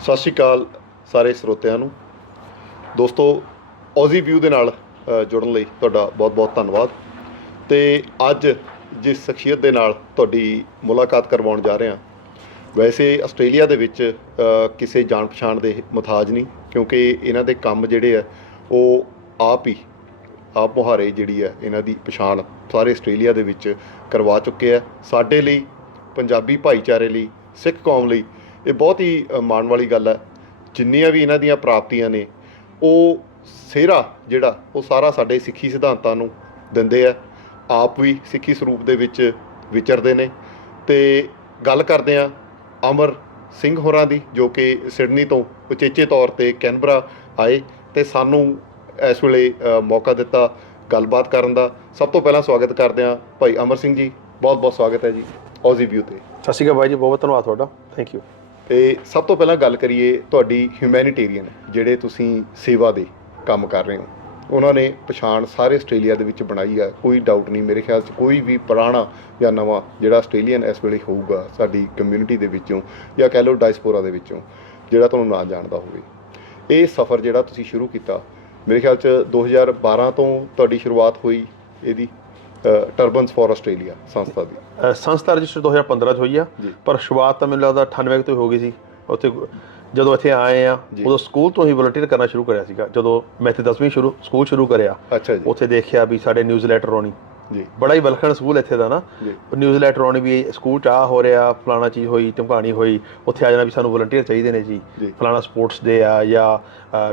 ਸਤਿ ਸ਼੍ਰੀ ਅਕਾਲ ਸਾਰੇ ਸਰੋਤਿਆਂ ਨੂੰ। ਦੋਸਤੋ ਔਜ਼ੀ ਵਿਊ ਦੇ ਨਾਲ ਜੁੜਨ ਲਈ ਤੁਹਾਡਾ ਬਹੁਤ-ਬਹੁਤ ਧੰਨਵਾਦ। ਤੇ ਅੱਜ ਜਿਸ ਸ਼ਖਸੀਅਤ ਦੇ ਨਾਲ ਤੁਹਾਡੀ ਮੁਲਾਕਾਤ ਕਰਵਾਉਣ ਜਾ ਰਹੇ ਹਾਂ, ਵੈਸੇ ਆਸਟ੍ਰੇਲੀਆ ਦੇ ਵਿੱਚ ਕਿਸੇ ਜਾਣ ਪਛਾਣ ਦੇ ਮੁਤਾਜ ਨਹੀਂ, ਕਿਉਂਕਿ ਇਹਨਾਂ ਦੇ ਕੰਮ ਜਿਹੜੇ ਆ, ਉਹ ਆਪ ਹੀ, ਆਪ ਮੁਹਾਰੇ ਜਿਹੜੀ ਹੈ ਇਹਨਾਂ ਦੀ ਪਛਾਣ ਸਾਰੇ ਆਸਟ੍ਰੇਲੀਆ ਦੇ ਵਿੱਚ ਕਰਵਾ ਚੁੱਕੇ ਆ। ਸਾਡੇ ਲਈ, ਪੰਜਾਬੀ ਭਾਈਚਾਰੇ ਲਈ, ਸਿੱਖ ਕੌਮ ਲਈ ਇਹ ਬਹੁਤ ਹੀ ਮਾਣ ਵਾਲੀ ਗੱਲ ਹੈ। ਜਿੰਨੀਆਂ ਵੀ ਇਹਨਾਂ ਦੀਆਂ ਪ੍ਰਾਪਤੀਆਂ ਨੇ, ਉਹ ਸਿਹਰਾ ਜਿਹੜਾ, ਉਹ ਸਾਰਾ ਸਾਡੇ ਸਿੱਖੀ ਸਿਧਾਂਤਾਂ ਨੂੰ ਦਿੰਦੇ ਆ। ਆਪ ਵੀ ਸਿੱਖੀ ਸਰੂਪ ਦੇ ਵਿੱਚ ਵਿਚਰਦੇ ਨੇ। ਤੇ ਗੱਲ ਕਰਦੇ ਆ ਅਮਰ ਸਿੰਘ ਹੋਰਾਂ ਦੀ, ਜੋ ਕਿ ਸਿਡਨੀ ਤੋਂ ਉਚੇਚੇ ਤੌਰ ਤੇ ਕੈਨਬਰਾ ਆਏ ਤੇ ਸਾਨੂੰ ਇਸ ਵੇਲੇ ਮੌਕਾ ਦਿੱਤਾ ਗੱਲਬਾਤ ਕਰਨ ਦਾ। ਸਭ ਤੋਂ ਪਹਿਲਾਂ ਸਵਾਗਤ ਕਰਦੇ ਆ ਭਾਈ ਅਮਰ ਸਿੰਘ ਜੀ। ਬਹੁਤ ਬਹੁਤ ਸਵਾਗਤ ਹੈ ਜੀ। ਔਜ਼ੀ ਵਿਊ ਤੇ। ਸਤਿ ਸ਼੍ਰੀ ਅਕਾਲ ਭਾਈ ਜੀ ਬਹੁਤ ਧੰਨਵਾਦ ਤੁਹਾਡਾ। ਥੈਂਕ ਯੂ ਤੇ ਸਭ ਤੋਂ ਪਹਿਲਾਂ ਗੱਲ ਕਰੀਏ ਤੁਹਾਡੀ ਹਿਊਮੈਨਿਟੇਰੀਅਨ ਜਿਹੜੇ ਤੁਸੀਂ ਸੇਵਾ ਦੇ ਕੰਮ ਕਰ ਰਹੇ ਹੋ। ਉਹਨਾਂ ਨੇ ਪਛਾਣ ਸਾਰੇ ਆਸਟ੍ਰੇਲੀਆ ਦੇ ਵਿੱਚ ਬਣਾਈ ਆ, ਕੋਈ ਡਾਊਟ ਨਹੀਂ, ਮੇਰੇ ਖਿਆਲ 'ਚ ਕੋਈ ਵੀ ਪੁਰਾਣਾ ਜਾਂ ਨਵਾਂ ਜਿਹੜਾ ਆਸਟ੍ਰੇਲੀਅਨ ਇਸ ਵੇਲੇ ਹੋਊਗਾ ਸਾਡੀ ਕਮਿਊਨਿਟੀ ਦੇ ਵਿੱਚੋਂ ਜਾਂ ਕਹਿ ਲਓ ਡਾਇਸਪੋਰਾ ਦੇ ਵਿੱਚੋਂ, ਜਿਹੜਾ ਤੁਹਾਨੂੰ ਨਾ ਜਾਣਦਾ ਹੋਵੇ। ਇਹ ਸਫ਼ਰ ਜਿਹੜਾ ਤੁਸੀਂ ਸ਼ੁਰੂ ਕੀਤਾ, ਮੇਰੇ ਖਿਆਲ 'ਚ 2012 ਤੋਂ ਤੁਹਾਡੀ ਸ਼ੁਰੂਆਤ ਹੋਈ ਇਹਦੀ। ਟਰਬਨਸ ਫॉर ਆਸਟ੍ਰੇਲੀਆ ਸੰਸਥਾ ਦੀ। ਸੰਸਥਾ ਰਜਿਸਟਰ 2015 ਚ ਹੋਈ ਆ। ਪਰ ਸ਼ੁਰੂਆਤ ਤਾਂ ਮੈਨੂੰ ਲੱਗਦਾ 98 ਤੋਂ ਹੀ ਹੋ ਗਈ ਸੀ। ਉੱਥੇ ਜਦੋਂ ਇੱਥੇ ਆਏ ਆ। ਉਦੋਂ ਸਕੂਲ ਤੋਂ ਹੀ ਵਲੰਟੀਅਰ ਕਰਨਾ ਸ਼ੁਰੂ ਕਰਿਆ ਸੀਗਾ। ਜਦੋਂ ਮੈਂ ਇੱਥੇ 10ਵੀਂ ਸ਼ੁਰੂ ਸਕੂਲ ਸ਼ੁਰੂ ਕਰਿਆ ਉੱਥੇ ਦੇਖਿਆ ਵੀ ਸਾਡੇ ਨਿਊਜ਼ਲੈਟਰ ਆਉਣੀ। ਜੀ। ਬੜਾ ਹੀ ਬਲਖਣ ਸਕੂਲ ਇੱਥੇ ਦਾ ਨਾ। ਨਿਊਜ਼ਲੈਟਰ ਆਉਣੀ ਵੀ ਸਕੂਲ ਚ ਆ ਹੋ ਰਿਹਾ ਫਲਾਣਾ ਚੀਜ਼ ਹੋਈ ਟਮਕਾਣੀ ਹੋਈ ਉੱਥੇ ਆ ਜਾਣਾ ਵੀ ਸਾਨੂੰ ਵਲੰਟੀਅਰ ਚਾਹੀਦੇ ਨੇ ਜੀ। ਜੀ। ਫਲਾਣਾ ਸਪੋਰਟਸ ਦੇ ਆ ਜਾਂ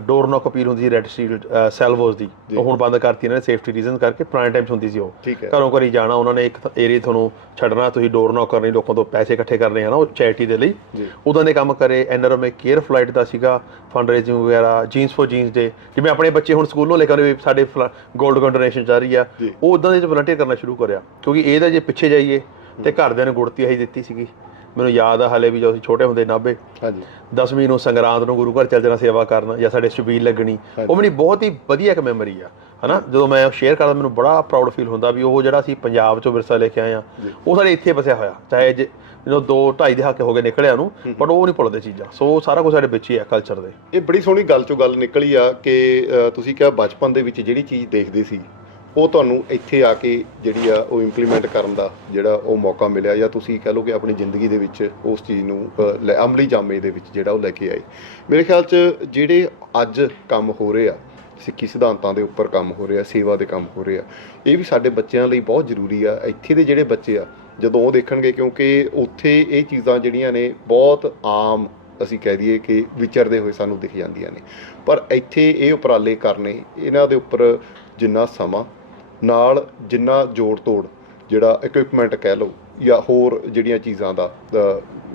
ਡੋਰ ਨੌਕ ਅਪੀਲ ਹੁੰਦੀ ਸੀ ਰੈੱਡ ਸ਼ੀਲਡ ਸੈਲਵੋਸ ਦੀ। ਜੀ। ਉਹ ਹੁਣ ਬੰਦ ਕਰਤੀ ਇਹਨਾਂ ਨੇ ਸੇਫਟੀ ਰੀਜ਼ਨ ਕਰਕੇ ਪੁਰਾਣੇ ਟਾਈਮ 'ਚ ਹੁੰਦੀ ਸੀ ਉਹ। ਘਰੋਂ ਘਰੀ ਜਾਣਾ ਉਹਨਾਂ ਨੇ ਇੱਕ ਏਰੀਆ ਤੁਹਾਨੂੰ ਛੱਡਣਾ ਤੁਸੀਂ ਡੋਰ ਨੌਕ ਕਰਨੀ ਲੋਕਾਂ ਤੋਂ ਪੈਸੇ ਇਕੱਠੇ ਕਰਨੇ ਆ ਨਾ ਉਹ ਚੈਰਿਟੀ ਦੇ ਲਈ। ਜੀ। ਉਦਾਂ ਦੇ ਕੰਮ ਕਰੇ ਐਨਆਰਐਮ ਕੇਅਰ ਫਲਾਈਟ ਦਾ ਸੀਗਾ ਫੰਡ ਰੇਜ਼ਿੰਗ ਵਗੈਰਾ ਜੀਨਸ ਫॉर ਜੀਨਸ ਦੇ ਜਿਵੇਂ ਆਪਣੇ ਬੱਚੇ ਹੁਣ ਸਕੂਲੋਂ ਲੈ ਕੇ ਆਉਂਦੇ ਸਾਡੇ 골ਡ ਕੌਨ ਡੋਨੇਸ਼ਨ ਚੱਲ ਰਹੀ ਆ। ਜੀ। ਉਹ ਉਦਾਂ ਦੇ ਚ ਵਲੰਟੀਅਰ ਕਰਨਾ ਸ਼ੁਰੂ ਕਰਿਆ। ਕਿਉਂਕਿ ਇਹਦਾ ਜੇ ਪਿੱਛੇ ਜਾਈਏ ਤੇ ਘਰਦਿਆਂ ਨੇ ਗੁੜਤੀ ਆਹੀ ਦਿੱਤੀ ਸੀਗੀ। ਮੈਨੂੰ ਯਾਦ ਆ ਹਲੇ ਵੀ ਜਦੋਂ ਅਸੀਂ ਛੋਟੇ ਹੁੰਦੇ ਨਾਭੇ। ਹਾਂਜੀ। 10ਵੀਂ ਨੂੰ ਸੰਗਰਾਂਦ ਨੂੰ ਗੁਰੂ ਘਰ ਚੱਲ ਜਾਣਾ ਸੇਵਾ ਕਰਨ ਜਾਂ ਸਾਡੇ ਸ਼ਬੀਲ ਲੱਗਣੀ ਉਹ ਮੇਰੀ ਬਹੁਤ ਹੀ ਵਧੀਆ ਇੱਕ ਮੈਮਰੀ ਆ ਹਨਾ? ਜਦੋਂ ਮੈਂ ਸ਼ੇਅਰ ਕਰਦਾ ਮੈਨੂੰ ਬੜਾ ਪ੍ਰਾਊਡ ਫੀਲ ਹੁੰਦਾ ਵੀ ਉਹ ਜਿਹੜਾ ਅਸੀਂ ਪੰਜਾਬ ਚੋਂ ਵਿਰਸਾ ਲੈ ਕੇ ਆਏ ਆ ਉਹ ਸਾਡੇ ਇੱਥੇ ਬਸਿਆ ਹੋਇਆ ਚਾਹੇ ਜੇ ਜਦੋਂ 2 2.5 ਦਹਾਕੇ ਹੋ ਗਏ ਨਿਕਲਿਆ ਨੂੰ ਪਰ ਉਹ ਨਹੀਂ ਭੁੱਲਦੇ ਚੀਜ਼ਾਂ। ਸੋ ਸਾਰਾ ਕੁਝ ਸਾਡੇ ਵਿੱਚ ਹੀ ਆ ਕਲਚਰ ਦੇ। ਇਹ ਬੜੀ ਸੋਹਣੀ ਗੱਲ ਚੋਂ ਗੱਲ ਨਿਕਲੀ ਆ ਕਿ ਤੁਸੀਂ ਕਿਹਾ ਬਚਪਨ ਦੇ ਵਿੱਚ ਜਿਹੜੀ ਚੀਜ਼ ਦੇਖਦੇ ਸੀ ਉਹ ਤੁਹਾਨੂੰ ਇੱਥੇ ਆ ਕੇ ਜਿਹੜੀ ਆ ਉਹ ਇੰਪਲੀਮੈਂਟ ਕਰਨ ਦਾ ਜਿਹੜਾ ਉਹ ਮੌਕਾ ਮਿਲਿਆ ਜਾਂ ਤੁਸੀਂ ਕਹਿ ਲਓ ਕਿ ਆਪਣੀ ਜ਼ਿੰਦਗੀ ਦੇ ਵਿੱਚ ਉਸ ਚੀਜ਼ ਨੂੰ ਲੈ- ਅਮਲੀ ਜਾਮੇ ਦੇ ਵਿੱਚ ਜਿਹੜਾ ਉਹ ਲੈ ਕੇ ਆਏ। ਮੇਰੇ ਖਿਆਲ 'ਚ ਜਿਹੜੇ ਅੱਜ ਕੰਮ ਹੋ ਰਹੇ ਆ, ਸਿੱਖੀ ਸਿਧਾਂਤਾਂ ਦੇ ਉੱਪਰ ਕੰਮ ਹੋ ਰਿਹਾ, ਸੇਵਾ ਦੇ ਕੰਮ ਹੋ ਰਿਹਾ, ਇਹ ਵੀ ਸਾਡੇ ਬੱਚਿਆਂ ਲਈ ਬਹੁਤ ਜ਼ਰੂਰੀ ਆ। ਇੱਥੇ ਦੇ ਜਿਹੜੇ ਬੱਚੇ ਆ, ਜਦੋਂ ਉਹ ਦੇਖਣਗੇ ਕਿਉਂਕਿ ਉੱਥੇ ਇਹ ਚੀਜ਼ਾਂ ਜਿਹੜੀਆਂ ਨੇ ਬਹੁਤ ਆਮ ਅਸੀਂ ਕਹਿ ਦਈਏ ਕਿ ਵਿਚਰਦੇ ਹੋਏ ਸਾਨੂੰ ਦਿਖ ਜਾਂਦੀਆਂ ਨੇ। ਪਰ ਇੱਥੇ ਇਹ ਉਪਰਾਲੇ ਕਰਨੇ, ਇਹਨਾਂ ਦੇ ਉੱਪਰ ਜਿੰਨਾ ਸਮਾਂ ਨਾਲ ਜਿੰਨਾ ਜੋੜ ਤੋੜ ਜਿਹੜਾ ਇਕਵਿਪਮੈਂਟ ਕਹਿ ਲਓ ਜਾਂ ਹੋਰ ਜਿਹੜੀਆਂ ਚੀਜ਼ਾਂ ਦਾ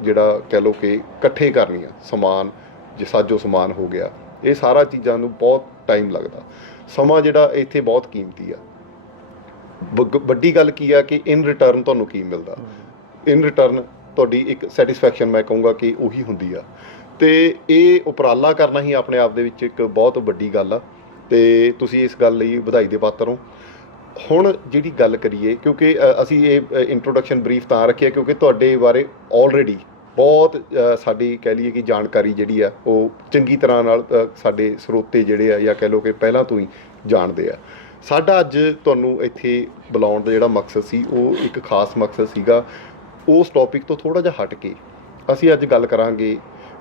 ਜਿਹੜਾ ਕਹਿ ਲਓ ਕਿ ਇਕੱਠੇ ਕਰਨੀਆਂ ਸਮਾਨ ਜੇ ਸਾਜੋ ਸਮਾਨ ਹੋ ਗਿਆ ਇਹ ਸਾਰਾ ਚੀਜ਼ਾਂ ਨੂੰ ਬਹੁਤ ਟਾਈਮ ਲੱਗਦਾ। ਸਮਾਂ ਜਿਹੜਾ ਇੱਥੇ ਬਹੁਤ ਕੀਮਤੀ ਆ। ਵੱਡੀ ਗੱਲ ਕੀ ਆ ਕਿ ਇਨ ਰਿਟਰਨ ਤੁਹਾਨੂੰ ਕੀ ਮਿਲਦਾ? ਇਨ ਰਿਟਰਨ ਤੁਹਾਡੀ ਇੱਕ ਸੈਟੀਸਫੈਕਸ਼ਨ ਮੈਂ ਕਹੂੰਗਾ ਕਿ ਉਹੀ ਹੁੰਦੀ ਆ। ਤੇ ਇਹ ਉਪਰਾਲਾ ਕਰਨਾ ਹੀ ਆਪਣੇ ਆਪ ਦੇ ਵਿੱਚ ਇੱਕ ਬਹੁਤ ਵੱਡੀ ਗੱਲ ਆ। ਤੇ ਤੁਸੀਂ ਇਸ ਗੱਲ ਲਈ ਵਧਾਈ ਦੇ ਪਾਤਰ ਹੋ। ਹੁਣ ਜਿਹੜੀ ਗੱਲ ਕਰੀਏ, ਕਿਉਂਕਿ ਅਸੀਂ ਇਹ ਇੰਟਰੋਡਕਸ਼ਨ ਬਰੀਫ ਤਾਂ ਰੱਖਿਆ ਕਿਉਂਕਿ ਤੁਹਾਡੇ ਬਾਰੇ ਆਲਰੇਡੀ ਬਹੁਤ ਸਾਡੀ ਕਹਿ ਲਈਏ ਕਿ ਜਾਣਕਾਰੀ ਜਿਹੜੀ ਆ, ਉਹ ਚੰਗੀ ਤਰ੍ਹਾਂ ਨਾਲ ਸਾਡੇ ਸਰੋਤੇ ਜਿਹੜੇ ਆ, ਜਾਂ ਕਹਿ ਲਓ ਕਿ ਪਹਿਲਾਂ ਤੋਂ ਹੀ ਜਾਣਦੇ ਆ। ਸਾਡਾ ਅੱਜ ਤੁਹਾਨੂੰ ਇੱਥੇ ਬੁਲਾਉਣ ਦਾ ਜਿਹੜਾ ਮਕਸਦ ਸੀ, ਉਹ ਇੱਕ ਖਾਸ ਮਕਸਦ ਸੀਗਾ, ਉਸ ਟੌਪਿਕ ਤੋਂ ਥੋੜਾ ਜਿਹਾ ਹਟ ਕੇ ਅਸੀਂ ਅੱਜ ਗੱਲ ਕਰਾਂਗੇ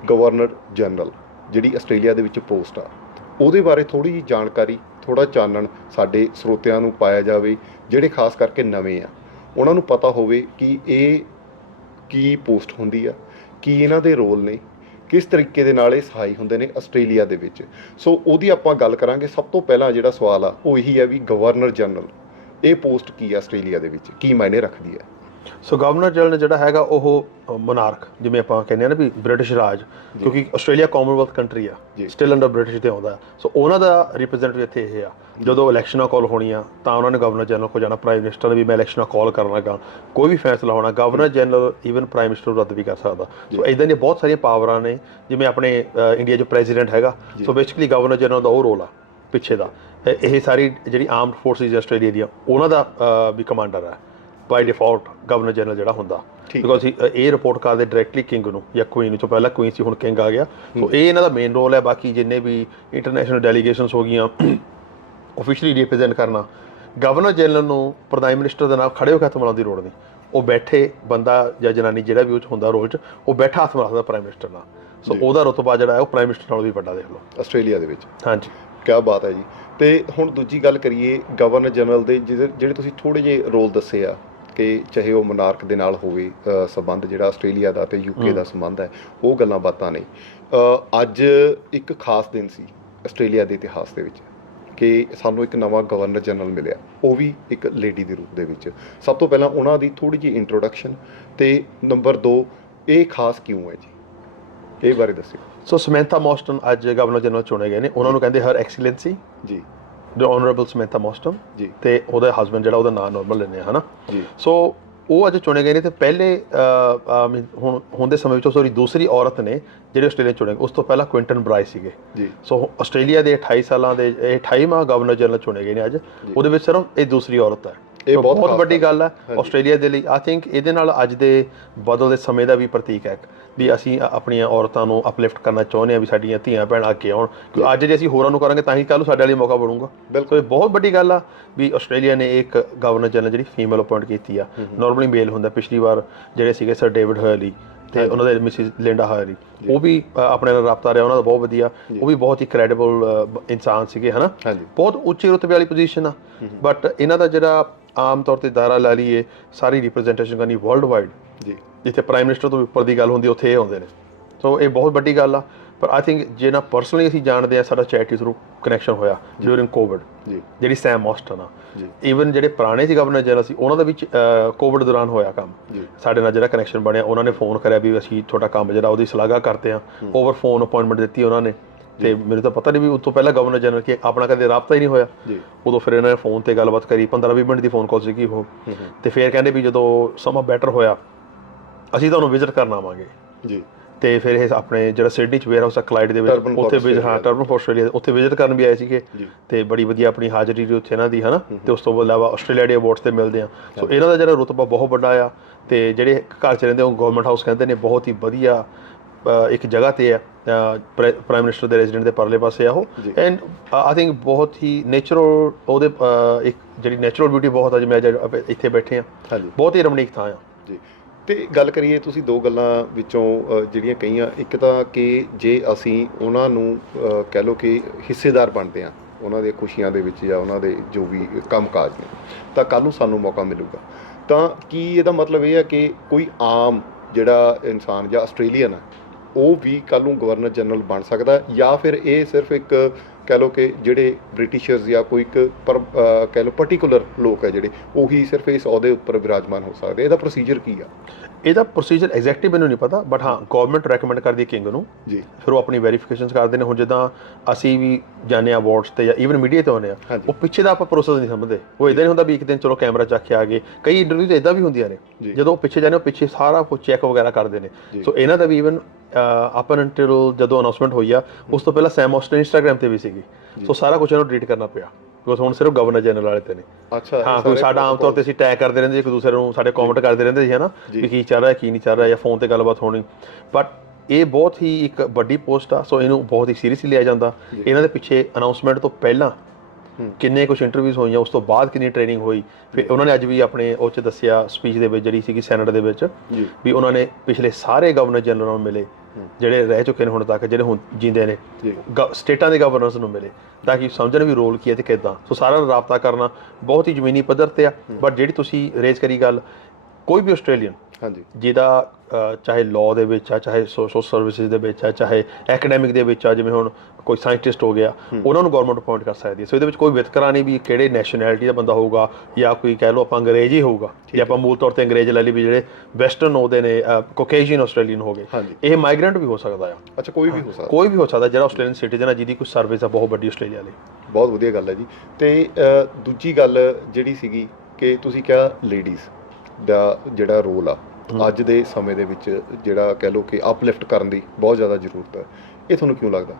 ਗਵਰਨਰ ਜਨਰਲ ਜਿਹੜੀ ਆਸਟ੍ਰੇਲੀਆ ਦੇ ਵਿੱਚ ਪੋਸਟ ਆ। ਉਹਦੇ ਬਾਰੇ ਥੋੜੀ ਜਿਹੀ ਜਾਣਕਾਰੀ ਥੋੜਾ ਚਾਨਣ ਸਾਡੇ ਸਰੋਤਿਆਂ ਨੂੰ ਪਾਇਆ ਜਾਵੇ, ਜਿਹੜੇ ਖਾਸ ਕਰਕੇ ਨਵੇਂ ਆ। ਉਹਨਾਂ ਨੂੰ ਪਤਾ ਹੋਵੇ ਕਿ ਇਹ ਕੀ ਪੋਸਟ ਹੁੰਦੀ ਆ, ਕੀ ਇਹਨਾਂ ਦੇ ਰੋਲ ਨੇ, ਕਿਸ ਤਰੀਕੇ ਦੇ ਨਾਲ ਇਹ ਸਹਾਈ ਹੁੰਦੇ ਨੇ ਆਸਟ੍ਰੇਲੀਆ ਦੇ ਵਿੱਚ। ਸੋ ਉਹਦੀ ਆਪਾਂ ਗੱਲ ਕਰਾਂਗੇ, ਸਭ ਤੋਂ ਪਹਿਲਾਂ ਜਿਹੜਾ ਸਵਾਲ ਆ, ਉਹ ਇਹੀ ਹੈ ਵੀ ਗਵਰਨਰ ਜਨਰਲ, ਇਹ ਪੋਸਟ ਕੀ ਆ ਆਸਟ੍ਰੇਲੀਆ ਦੇ ਵਿੱਚ? ਕੀ ਮਾਇਨੇ ਰੱਖਦੀ ਹੈ ਸੋ ਗਵਰਨਰ ਜਨਰਲ ਜਿਹੜਾ ਹੈਗਾ ਉਹ ਮੋਨਾਰਕ ਜਿਵੇਂ ਆਪਾਂ ਕਹਿੰਦੇ ਆ ਨਾ ਵੀ ਬ੍ਰਿਟਿਸ਼ ਰਾਜ ਕਿਉਂਕਿ ਆਸਟ੍ਰੇਲੀਆ ਕਾਮਨਵੈਲਥ ਕੰਟਰੀ ਆ। ਸਟਿਲ ਅੰਡਰ ਬ੍ਰਿਟਿਸ਼ ਤੇ ਆਉਂਦਾ। ਸੋ ਉਹਨਾਂ ਦਾ ਰਿਪਰੈਜ਼ੈਂਟੇਟਿਵ ਇੱਥੇ ਇਹ ਆ। ਜਦੋਂ ਇਲੈਕਸ਼ਨਾਂ ਕਾਲ ਹੋਣੀਆਂ ਤਾਂ ਉਹਨਾਂ ਨੇ ਗਵਰਨਰ ਜਨਰਲ ਕੋਲ ਜਾਣਾ ਪ੍ਰਾਈਮ ਮਿਨਿਸਟਰ ਨੇ ਵੀ ਮੈਂ ਇਲੈਕਸ਼ਨਾਂ ਕਾਲ ਕਰਨ ਲੱਗਾ। ਕੋਈ ਵੀ ਫੈਸਲਾ ਹੋਣਾ governor general even prime minister ਰੱਦ ਵੀ ਕਰ ਸਕਦਾ। ਸੋ ਇਦਾਂ ਦੀਆਂ ਬਹੁਤ ਸਾਰੀਆਂ ਪਾਵਰਾਂ ਨੇ ਜਿਵੇਂ ਆਪਣੇ ਇੰਡੀਆ 'ਚ ਪ੍ਰੈਜ਼ੀਡੈਂਟ ਹੈਗਾ। ਸੋ ਬੇਸਿਕਲੀ ਗਵਰਨਰ ਜਨਰਲ ਦਾ ਉਹ ਰੋਲ ਆ ਪਿੱਛੇ ਦਾ। ਇਹ- ਸਾਰੀ ਜਿਹੜੀ ਆਰਮਡ ਫੋਰਸਿਸ ਆਸਟ੍ਰੇਲੀਆ ਦੀਆਂ ਉਹਨਾਂ ਦਾ ਵੀ ਕਮਾਂਡਰ ਹੈ ਬਾਈ ਡਿਫਾਲਟ ਗਵਰਨਰ ਜਨਰਲ ਜਿਹੜਾ ਹੁੰਦਾ। ਬਿਕੋਜ਼ ਇਹ ਰਿਪੋਰਟ ਕਰਦੇ ਡਾਇਰੈਕਟਲੀ ਕਿੰਗ ਨੂੰ ਜਾਂ ਕੁਈਨ ਤੋਂ ਪਹਿਲਾਂ ਕੁਈਨ ਸੀ ਹੁਣ ਕਿੰਗ ਆ ਗਿਆ। ਸੋ ਇਹ ਇਹਨਾਂ ਦਾ ਮੇਨ ਰੋਲ ਹੈ ਬਾਕੀ ਜਿੰਨੇ ਵੀ ਇੰਟਰਨੈਸ਼ਨਲ ਡੈਲੀਗੇਸ਼ਨਸ ਹੋ ਗਈਆਂ ਆਫੀਸ਼ੀਅਲੀ ਰਿਪਰੈਜ਼ੈਂਟ ਕਰਨਾ। ਗਵਰਨਰ ਜਨਰਲ ਨੂੰ ਪ੍ਰਾਈਮ ਮਿਨਿਸਟਰ ਦੇ ਨਾਲ ਖੜੇ ਹੋ ਕੇ ਹੱਥ ਮਿਲਾਉਣ ਦੀ ਲੋੜ ਨਹੀਂ। ਉਹ ਬੈਠੇ ਬੰਦਾ ਜਾਂ ਜਨਾਨੀ ਜਿਹੜਾ ਵੀ ਉਹ 'ਚ ਹੁੰਦਾ ਰੋਲ 'ਚ ਉਹ ਬੈਠਾ ਹੱਥ ਮਿਲਾਉਂਦਾ ਪ੍ਰਾਈਮ ਮਿਨਿਸਟਰ ਨਾਲ। ਸੋ ਉਹਦਾ ਰੁਤਬਾ ਜਿਹੜਾ ਹੈ ਉਹ ਪ੍ਰਾਈਮ ਮਿਨਿਸਟਰ ਨਾਲੋਂ ਵੀ ਵੱਡਾ ਦੇਖ ਲਓ। ਆਸਟ੍ਰੇਲੀਆ ਦੇ ਵਿੱਚ। ਹਾਂਜੀ। ਕਿਆ ਬਾਤ ਹੈ ਜੀ। ਤੇ ਹੁਣ ਦੂਜੀ ਗੱਲ ਕਰੀਏ ਗਵਰਨਰ ਜਨਰਲ ਦੇ ਜਿਹੜੇ ਤੁਸੀਂ ਥੋੜੇ ਜਿਹੇ ਰੋਲ ਦੱਸੇ ਆ ਕਿ ਚਾਹੇ ਉਹ ਮਨਾਰਕ ਦੇ ਨਾਲ ਹੋਵੇ ਸੰਬੰਧ ਜਿਹੜਾ ਆਸਟ੍ਰੇਲੀਆ ਦਾ ਤੇ ਯੂਕੇ ਦਾ ਸੰਬੰਧ ਹੈ ਉਹ ਗੱਲਾਂ ਬਾਤਾਂ ਨੇ। ਅੱਜ ਇੱਕ ਖਾਸ ਦਿਨ ਸੀ ਆਸਟ੍ਰੇਲੀਆ ਦੇ ਇਤਿਹਾਸ ਦੇ ਵਿੱਚ ਕਿ ਸਾਨੂੰ ਇੱਕ ਨਵਾਂ ਗਵਰਨਰ ਜਨਰਲ ਮਿਲਿਆ ਉਹ ਵੀ ਇੱਕ ਲੇਡੀ ਦੇ ਰੂਪ ਦੇ ਵਿੱਚ। ਸਭ ਤੋਂ ਪਹਿਲਾਂ ਉਹਨਾਂ ਦੀ ਥੋੜੀ ਜਿਹੀ ਇੰਟਰੋਡਕਸ਼ਨ ਤੇ ਨੰਬਰ 2 ਇਹ ਖਾਸ ਕਿਉਂ ਹੈ ਜੀ? ਇਹ ਬਾਰੇ ਦੱਸਿਓ। ਸੋ ਸਮੈਂਥਾ ਮੌਸਟਨ ਅੱਜ ਗਵਰਨਰ ਜਨਰਲ ਚੁਣੇ ਗਏ ਨੇ ਉਹਨਾਂ ਨੂੰ ਕਹਿੰਦੇ ਹਰ ਐਕਸੀਲੈਂਸੀ ਜੀ। ਦ ਆਨਰੇਬਲ ਸਮੈਂਥਾ ਮੌਸਟਨ ਜੀ। ਤੇ ਉਹਦਾ ਹਸਬੰਡ ਜਿਹੜਾ ਉਹਦਾ ਨਾਮ ਨਾਰਮਲ ਲੈਂਦੇ ਆ ਹਨਾ? ਜੀ। ਸੋ ਉਹ ਅੱਜ ਚੁਣੇ ਗਏ ਨੇ ਤੇ ਪਹਿਲੇ mean, ਹੁਣ ਹੁਣ ਦੇ ਸਮੇਂ ਵਿੱਚ ਸੋਰੀ ਦੂਸਰੀ ਔਰਤ ਨੇ ਜਿਹੜੇ ਆਸਟ੍ਰੇਲੀਆ ਚੁਣੇ। ਉਸ ਤੋਂ ਪਹਿਲਾਂ ਕੁਇੰਟਨ ਬਰਾਈ ਸੀਗੇ। ਜੀ। ਸੋ ਆਸਟ੍ਰੇਲੀਆ ਦੇ 28 ਸਾਲਾਂ ਦੇ ਇਹ 28ਵਾਂ ਗਵਰਨਰ ਜਨਰਲ ਚੁਣੇ ਗਏ ਨੇ ਅੱਜ। ਉਹਦੇ ਵਿੱਚ ਸਿਰਫ ਇਹ ਦੂਸਰੀ ਔਰਤ ਹੈ। ਇਹ ਬਹੁਤ ਵੱਡੀ ਗੱਲ ਹੈ। ਆਸਟ੍ਰੇਲੀਆ ਦੇ ਲਈ। ਆਈ ਥਿੰਕ ਇਹਦੇ ਨਾਲ ਅੱਜ ਦੇ ਬਦਲਦੇ ਸਮੇਂ ਦਾ ਵੀ ਪ੍ਰਤੀਕ ਹੈ ਵੀ ਅਸੀਂ ਆਪਣੀਆਂ ਔਰਤਾਂ ਨੂੰ ਅਪਲਿਫਟ ਕਰਨਾ ਚਾਹੁੰਦੇ ਹਾਂ ਵੀ ਸਾਡੀਆਂ ਧੀਆਂ ਭੈਣਾਂ ਅੱਗੇ ਆਉਣ। ਕਿਉਂਕਿ ਅੱਜ ਜੇ ਅਸੀਂ ਹੋਰਾਂ ਨੂੰ ਕਰਾਂਗੇ ਤਾਂ ਹੀ ਕੱਲ ਨੂੰ ਸਾਡੇ ਲਈ ਮੌਕਾ ਬਣੂਗਾ। ਬਿਲਕੁਲ। ਇਹ ਬਹੁਤ ਵੱਡੀ ਗੱਲ ਆ ਵੀ ਆਸਟ੍ਰੇਲੀਆ ਨੇ ਇੱਕ ਗਵਰਨਰ ਜਨਰਲ ਜਿਹੜੀ ਫੀਮੇਲ ਅਪਾਇੰਟ ਕੀਤੀ ਆ। ਨਾਰਮਲੀ ਮੇਲ ਹੁੰਦਾ। ਪਿਛਲੀ ਵਾਰ ਜਿਹੜੇ ਸੀਗੇ ਸਰ ਡੇਵਿਡ ਹਰਲੀ ਤੇ ਉਹਨਾਂ ਦੇ ਮਿਸਿਸ ਲਿੰਡਾ ਹਾਇਰੀ ਉਹ ਵੀ ਆਪਣੇ ਨਾਲ ਰਾਬਤਾ ਰਿਹਾ ਉਹਨਾਂ ਦਾ ਬਹੁਤ ਵਧੀਆ। ਉਹ ਵੀ ਬਹੁਤ ਹੀ ਕ੍ਰੈਡੀਬਲ ਇਨਸਾਨ ਸੀਗੇ ਹਨਾ? ਬਹੁਤ ਉੱਚੀ ਰੁਤਬੇ ਵਾਲੀ ਪੋਜੀਸ਼ਨ ਆ। ਬਟ ਇਹਨਾਂ ਦਾ ਜਿਹੜਾ ਆਮ ਤੌਰ ਤੇ ਦਾਇਰਾ ਲਾ ਲਈਏ ਸਾਰੀ ਰਿਪਰੈਜ਼ੈਂਟੇਸ਼ਨ ਕਰਨੀ ਵਰਲਡ ਵਾਈਡ ਜੀ ਜਿੱਥੇ ਪ੍ਰਾਈਮ ਮਿਨਿਸਟਰ ਤੋਂ ਉੱਪਰ ਦੀ ਗੱਲ ਹੁੰਦੀ ਉੱਥੇ ਇਹ ਆਉਂਦੇ ਨੇ। ਸੋ ਇਹ ਬਹੁਤ ਵੱਡੀ ਗੱਲ ਆ। ਪਰ ਆਈ ਥਿੰਕ ਜੇ ਨਾ ਪਰਸਨਲੀ ਅਸੀਂ ਜਾਣਦੇ ਆ ਸਾਡਾ ਚੈਰਿਟੀ ਥਰੂ ਕਨੈਕਸ਼ਨ ਹੋਇਆ ਡਿਊਰਿੰਗ ਕੋਵਿਡ ਜੀ। ਜਿਹੜੀ ਸੈਮ ਮੌਸਟਨ ਆ। ਜੀ। ਈਵਨ ਜਿਹੜੇ ਪੁਰਾਣੇ ਸੀ ਗਵਰਨਰ ਜਨਰਲ ਸੀ ਉਹਨਾਂ ਦਾ ਵੀ ਕੋਵਿਡ ਦੌਰਾਨ ਹੋਇਆ ਕੰਮ। ਜੀ। ਸਾਡੇ ਨਾਲ ਜਿਹੜਾ ਕਨੈਕਸ਼ਨ ਬਣਿਆ ਉਹਨਾਂ ਨੇ ਫੋਨ ਕਰਿਆ ਵੀ ਅਸੀਂ ਤੁਹਾਡਾ ਕੰਮ ਜਿਹੜਾ ਉਹਦੀ ਸਲਾਹਗਾ ਕਰਦੇ ਆ। ਓਵਰ ਫੋਨ ਅਪਾਇੰਟਮੈਂਟ ਦਿੱਤੀ ਉਹਨਾਂ ਨੇ। ਤੇ ਮੈਨੂੰ ਤਾਂ ਪਤਾ ਨਹੀਂ ਵੀ ਉਸ ਤੋਂ ਪਹਿਲਾਂ ਗਵਰਨਰ ਜਨਰਲ ਕਿ ਆਪਣਾ ਕਦੇ ਰਾਬਤਾ ਹੀ ਨਹੀਂ ਹੋਇਆ। ਜੀ। ਉਦੋਂ ਫਿਰ ਇਹਨਾਂ ਨੇ ਫੋਨ ਤੇ ਗੱਲਬਾਤ ਕਰੀ 15-20 ਮਿੰਟ ਦੀ ਫੋਨ ਕਾਲ ਸੀਗੀ ਉਹ। ਤੇ ਫਿਰ ਕਹਿੰਦੇ ਵੀ ਜਦੋਂ ਸਮਾਂ ਬੈਟਰ ਹੋਇਆ ਅਸੀਂ ਤੁਹਾਨੂੰ ਵਿਜ਼ਿਟ ਕਰਨ ਆਵਾਂਗੇ। ਜੀ। ਤੇ ਫਿਰ ਇਹ ਆਪਣੇ ਜਿਹੜਾ ਸਿਡਨੀ ਚ ਵੇਅਰ ਹਾਊਸ ਆ ਕਲਾਈਡ ਦੇ ਵਿੱਚ ਉੱਥੇ ਵਿਜ਼ਿਟ ਹਾਂ। ਟਰਬਨ ਆਸਟ੍ਰੇਲੀਆ ਉੱਥੇ ਵਿਜ਼ਿਟ ਕਰਨ ਵੀ ਆਏ ਸੀਗੇ। ਤੇ ਬੜੀ ਵਧੀਆ ਆਪਣੀ ਹਾਜ਼ਰੀ ਦੀ ਉੱਥੇ ਇਹਨਾਂ ਦੀ ਹਨਾ? ਤੇ ਉਸ ਤੋਂ ਇਲਾਵਾ ਆਸਟ੍ਰੇਲੀਆ ਦੇ ਅਵਾਰਡਸ ਤੇ ਮਿਲਦੇ ਆ। ਸੋ ਇਹਨਾਂ ਦਾ ਜਿਹੜਾ ਰੁਤਬਾ ਬਹੁਤ ਵੱਡਾ ਆ ਤੇ ਜਿਹੜੇ ਘਰ ਚ ਰਹਿੰਦੇ ਉਹ ਗਵਰਨਮੈਂਟ ਹਾਊਸ ਕਹਿੰਦੇ ਨੇ ਬਹੁਤ ਹੀ ਵਧੀਆ ਇੱਕ ਜਗ੍ਹਾ ਤੇ ਆ ਪ੍ਰਾਈਮ ਮਿਨਿਸਟਰ ਦੇ ਰੈਜ਼ੀਡੈਂਟ ਦੇ ਪਰਲੇ ਪਾਸੇ ਆ ਉਹ। ਐਂਡ ਆਈ ਥਿੰਕ ਬਹੁਤ ਹੀ ਨੇਚਰਲ ਉਹਦੇ ਇੱਕ ਜਿਹੜੀ ਨੇਚਰਲ ਬਿਊਟੀ ਬਹੁਤ ਆ ਜਿਵੇਂ ਅੱਜ ਇੱਥੇ ਬੈਠੇ ਆ ਹਾਂਜੀ। ਬਹੁਤ ਹੀ ਰਮਣੀਕ ਥਾਂ ਆ। ਜੀ। ਤੇ ਗੱਲ ਕਰੀਏ ਤੁਸੀਂ ਦੋ ਗੱਲਾਂ ਵਿੱਚੋਂ ਜਿਹੜੀਆਂ ਕਹੀਆਂ ਇੱਕ ਤਾਂ ਕਿ ਜੇ ਅਸੀਂ ਉਹਨਾਂ ਨੂੰ ਕਹਿ ਲਓ ਕਿ ਹਿੱਸੇਦਾਰ ਬਣਦੇ ਆ ਉਹਨਾਂ ਦੇ ਖੁਸ਼ੀਆਂ ਦੇ ਵਿੱਚ ਜਾਂ ਉਹਨਾਂ ਦੇ ਜੋ ਵੀ ਕੰਮਕਾਜ ਨੇ ਤਾਂ ਕੱਲ ਨੂੰ ਸਾਨੂੰ ਮੌਕਾ ਮਿਲੂਗਾ। ਤਾਂ ਕੀ ਇਹਦਾ ਮਤਲਬ ਇਹ ਹੈ ਕਿ ਕੋਈ ਆਮ ਜਿਹੜਾ ਇਨਸਾਨ ਜਾਂ ਆਸਟ੍ਰੇਲੀਅਨ ਹੈ ਉਹ ਵੀ ਕੱਲ ਨੂੰ ਗਵਰਨਰ ਜਨਰਲ ਬਣ ਸਕਦਾ ਜਾਂ ਫਿਰ ਇਹ ਸਿਰਫ ਇੱਕ ਕਹਿ ਲਓ ਕਿ ਜਿਹੜੇ ਬ੍ਰਿਟਿਸ਼ਰਸ ਜਾਂ ਕੋਈ ਇੱਕ ਪਰ ਕਹਿ ਲਓ ਪਾਰਟਿਕੂਲਰ ਲੋਕ ਹੈ ਜਿਹੜੇ ਉਹੀ ਸਿਰਫ ਇਸ ਅਹੁਦੇ ਉੱਪਰ ਵਿਰਾਜਮਾਨ ਹੋ ਸਕਦੇ ਇਹਦਾ ਪ੍ਰੋਸੀਜਰ ਕੀ ਆ? ਇਹਦਾ ਪ੍ਰੋਸੀਜਰ ਐਗਜ਼ੈਕਟਲੀ ਮੈਨੂੰ ਨਹੀਂ ਪਤਾ ਬਟ ਹਾਂ ਗਵਰਨਮੈਂਟ ਰეკਮੈਂਡ ਕਰਦੀ ਕਿੰਗ ਨੂੰ। ਜੀ। ਫਿਰ ਉਹ ਆਪਣੀ ਵੈਰੀਫਿਕੇਸ਼ਨਸ ਕਰਦੇ ਨੇ। ਹੁਣ ਜਿੱਦਾਂ ਅਸੀਂ ਵੀ ਜਾਣੇ ਅਵਾਰਡਸ ਤੇ ਜਾਂ ਈਵਨ ਮੀਡੀਆ ਤੇ ਹੁੰਦੇ ਆ। ਉਹ ਪਿੱਛੇ ਦਾ ਆਪਾਂ ਪ੍ਰੋਸੈਸ ਨਹੀਂ ਸਮਝਦੇ। ਉਹ ਇਦਾਂ ਨਹੀਂ ਹੁੰਦਾ ਵੀ ਇੱਕ ਦਿਨ ਚਲੋ ਕੈਮਰਾ ਚੱਕ ਕੇ ਆ ਗਏ। ਕਈ ਇੰਟਰਵਿਊਜ਼ ਇਦਾਂ ਵੀ ਹੁੰਦੀਆਂ ਨੇ। ਜਦੋਂ ਉਹ ਪਿੱਛੇ ਜਾਂਦੇ ਉਹ ਪਿੱਛੇ ਸਾਰਾ ਕੁਝ ਚੈੱਕ ਵਗੈਰਾ ਕਰਦੇ ਨੇ। ਸੋ ਇਹਨਾਂ ਦਾ ਵੀ ਈਵਨ ਆਪਨ ਅੰਟਿਲ ਜਦੋਂ ਅਨਾਉਂਸਮੈਂਟ ਹੋਈ ਆ ਉਸ ਤੋਂ ਪਹਿਲਾਂ ਸੈਮ ਆਸਟਨ ਇੰਸਟਾਗ੍ਰam ਤੇ ਵੀ ਸੀਗੀ। ਸੋ ਸਾਰਾ ਕੁਝ ਇਹਨੂੰ ਡਿਲੀਟ ਕਰਨਾ ਪਿਆ। ਬਿਕੋਜ਼ ਹੁਣ ਸਿਰਫ ਗਵਰਨਰ ਜਨਰਲ ਵਾਲੇ ਤੇ ਨੇ। ਅੱਛਾ ਹਾਂ ਕੋਈ ਸਾਡਾ ਆਮ ਤੌਰ ਤੇ ਅਸੀਂ ਟੈਗ ਕਰਦੇ ਰਹਿੰਦੇ ਇੱਕ ਦੂਸਰੇ ਨੂੰ ਸਾਡੇ ਕਮੈਂਟ ਕਰਦੇ ਰਹਿੰਦੇ ਸੀ ਹਨਾ। ਵੀ ਕੀ ਚੱਲ ਰਿਹਾ ਕੀ ਨਹੀਂ ਚੱਲ ਰਿਹਾ ਜਾਂ ਫੋਨ ਤੇ ਗੱਲਬਾਤ ਹੋਣੀ। ਬਟ ਇਹ ਬਹੁਤ ਹੀ ਇੱਕ ਵੱਡੀ ਪੋਸਟ ਆ ਸੋ ਇਹਨੂੰ ਬਹੁਤ ਹੀ ਸੀਰੀਅਸਲੀ ਲਿਆ ਜਾਂਦਾ। ਇਹਨਾਂ ਦੇ ਪਿੱਛੇ ਅਨਾਉਂਸਮੈਂਟ ਤੋਂ ਪਹਿਲਾਂ। ਕਿੰਨੇ ਕੁਝ ਇੰਟਰਵਿਊਜ਼ ਹੋਈਆਂ ਉਸ ਤੋਂ ਬਾਅਦ ਕਿੰਨੀ ਟ੍ਰੇਨਿੰਗ ਹੋਈ। ਫਿਰ ਉਹਨਾਂ ਨੇ ਅੱਜ ਵੀ ਆਪਣੇ ਉਹ ਚ ਦੱਸਿਆ ਸਪੀਚ ਦੇ ਵਿੱਚ ਜਿਹੜੀ ਸੀਗੀ ਸੈਨੇਟ ਦੇ ਵਿੱਚ ਵੀ ਉਹਨਾਂ ਨੇ ਪਿਛਲੇ ਸਾਰੇ ਗਵਰਨਰ ਜਨਰਲ ਨੂੰ ਮਿਲੇ। ਜਿਹੜੇ ਰਹਿ ਚੁੱਕੇ ਨੇ ਹੁਣ ਤੱਕ ਜਿਹੜੇ ਹੁਣ ਜਿੰਦੇ ਨੇ ਸਟੇਟਾਂ ਦੇ ਗਵਰਨਰਸ ਨੂੰ ਮਿਲੇ ਤਾਂ ਕਿ ਸਮਝਣ ਵੀ ਰੋਲ ਕੀ ਹੈ ਤੇ ਕਿਦਾਂ। ਸੋ ਸਾਰਿਆਂ ਨਾਲ ਰਾਬਤਾ ਕਰਨਾ ਬਹੁਤ ਹੀ ਜ਼ਮੀਨੀ ਪੱਧਰ ਤੇ ਆ ਬਟ ਜਿਹੜੀ ਤੁਸੀਂ ਰੇਜ਼ ਕਰੀ ਗੱਲ ਕੋਈ ਵੀ ਆਸਟ੍ਰੇਲੀਅਨ ਹਾਂਜੀ। ਜਿਹਦਾ ਚਾਹੇ ਲਾਅ ਦੇ ਵਿੱਚ ਆ ਚਾਹੇ ਸੋਸ਼ਲ ਸਰਵਿਸਿਜ਼ ਦੇ ਵਿੱਚ ਆ ਚਾਹੇ ਐਕੈਡੈਮਿਕ ਦੇ ਵਿੱਚ ਆ ਜਿਵੇਂ ਹੁਣ ਕੋਈ ਸਾਇੰਟਿਸਟ ਹੋ ਗਿਆ ਉਹਨਾਂ ਨੂੰ ਗਵਰਨਮੈਂਟ ਅਪਾਇੰਟ ਕਰ ਸਕਦੀ ਹੈ। ਸੋ ਇਹਦੇ ਵਿੱਚ ਕੋਈ ਵਿਤਕਰਾ ਨਹੀਂ ਵੀ ਕਿਹੜੇ ਨੈਸ਼ਨੈਲਿਟੀ ਦਾ ਬੰਦਾ ਹੋਊਗਾ ਜਾਂ ਕੋਈ ਕਹਿ ਲਓ ਆਪਾਂ ਅੰਗਰੇਜ਼ ਹੀ ਹੋਊਗਾ ਜੇ ਆਪਾਂ ਮੂਲ ਤੌਰ ਤੇ ਅੰਗਰੇਜ਼ ਲੈ ਲਈ ਵੀ ਜਿਹੜੇ ਵੈਸਟਰਨ ਉਹਦੇ ਨੇ ਕੋਕੇਸ਼ੀਅਨ ਆਸਟ੍ਰੇਲੀਅਨ ਹੋ ਗਏ। ਇਹ ਮਾਈਗ੍ਰੈਂਟ ਵੀ ਹੋ ਸਕਦਾ ਆ। ਅੱਛਾ ਕੋਈ ਵੀ ਹੋ ਸਕਦਾ। ਕੋਈ ਵੀ ਹੋ ਸਕਦਾ ਜਿਹੜਾ ਆਸਟ੍ਰੇਲੀਅਨ ਸਿਟੀਜ਼ਨ ਹੈ ਜਿਹਦੀ ਕੋਈ ਸਰਵਿਸ ਆ ਬਹੁਤ ਵੱਡੀ ਆਸਟ੍ਰੇਲੀਆ ਲਈ। ਬਹੁਤ ਵਧੀਆ ਗੱਲ ਹੈ ਜੀ। ਤੇ ਦੂਜੀ ਗੱਲ ਜਿਹੜੀ ਸੀਗੀ ਕਿ ਤੁਸੀਂ ਕਿਹਾ ਲੇਡੀਜ਼ ਦਾ ਜਿਹੜਾ ਰੋਲ ਆ ਅੱਜ ਦੇ ਸਮੇਂ ਦੇ ਵਿੱਚ ਜਿਹੜਾ ਕਹਿ ਲਓ ਕਿ ਅਪਲਿਫਟ ਕਰਨ ਦੀ ਬਹੁਤ ਜ਼ਿਆਦਾ ਜ਼ਰੂਰਤ ਹੈ। ਇਹ ਤੁਹਾਨੂੰ ਕਿਉਂ ਲੱਗਦਾ?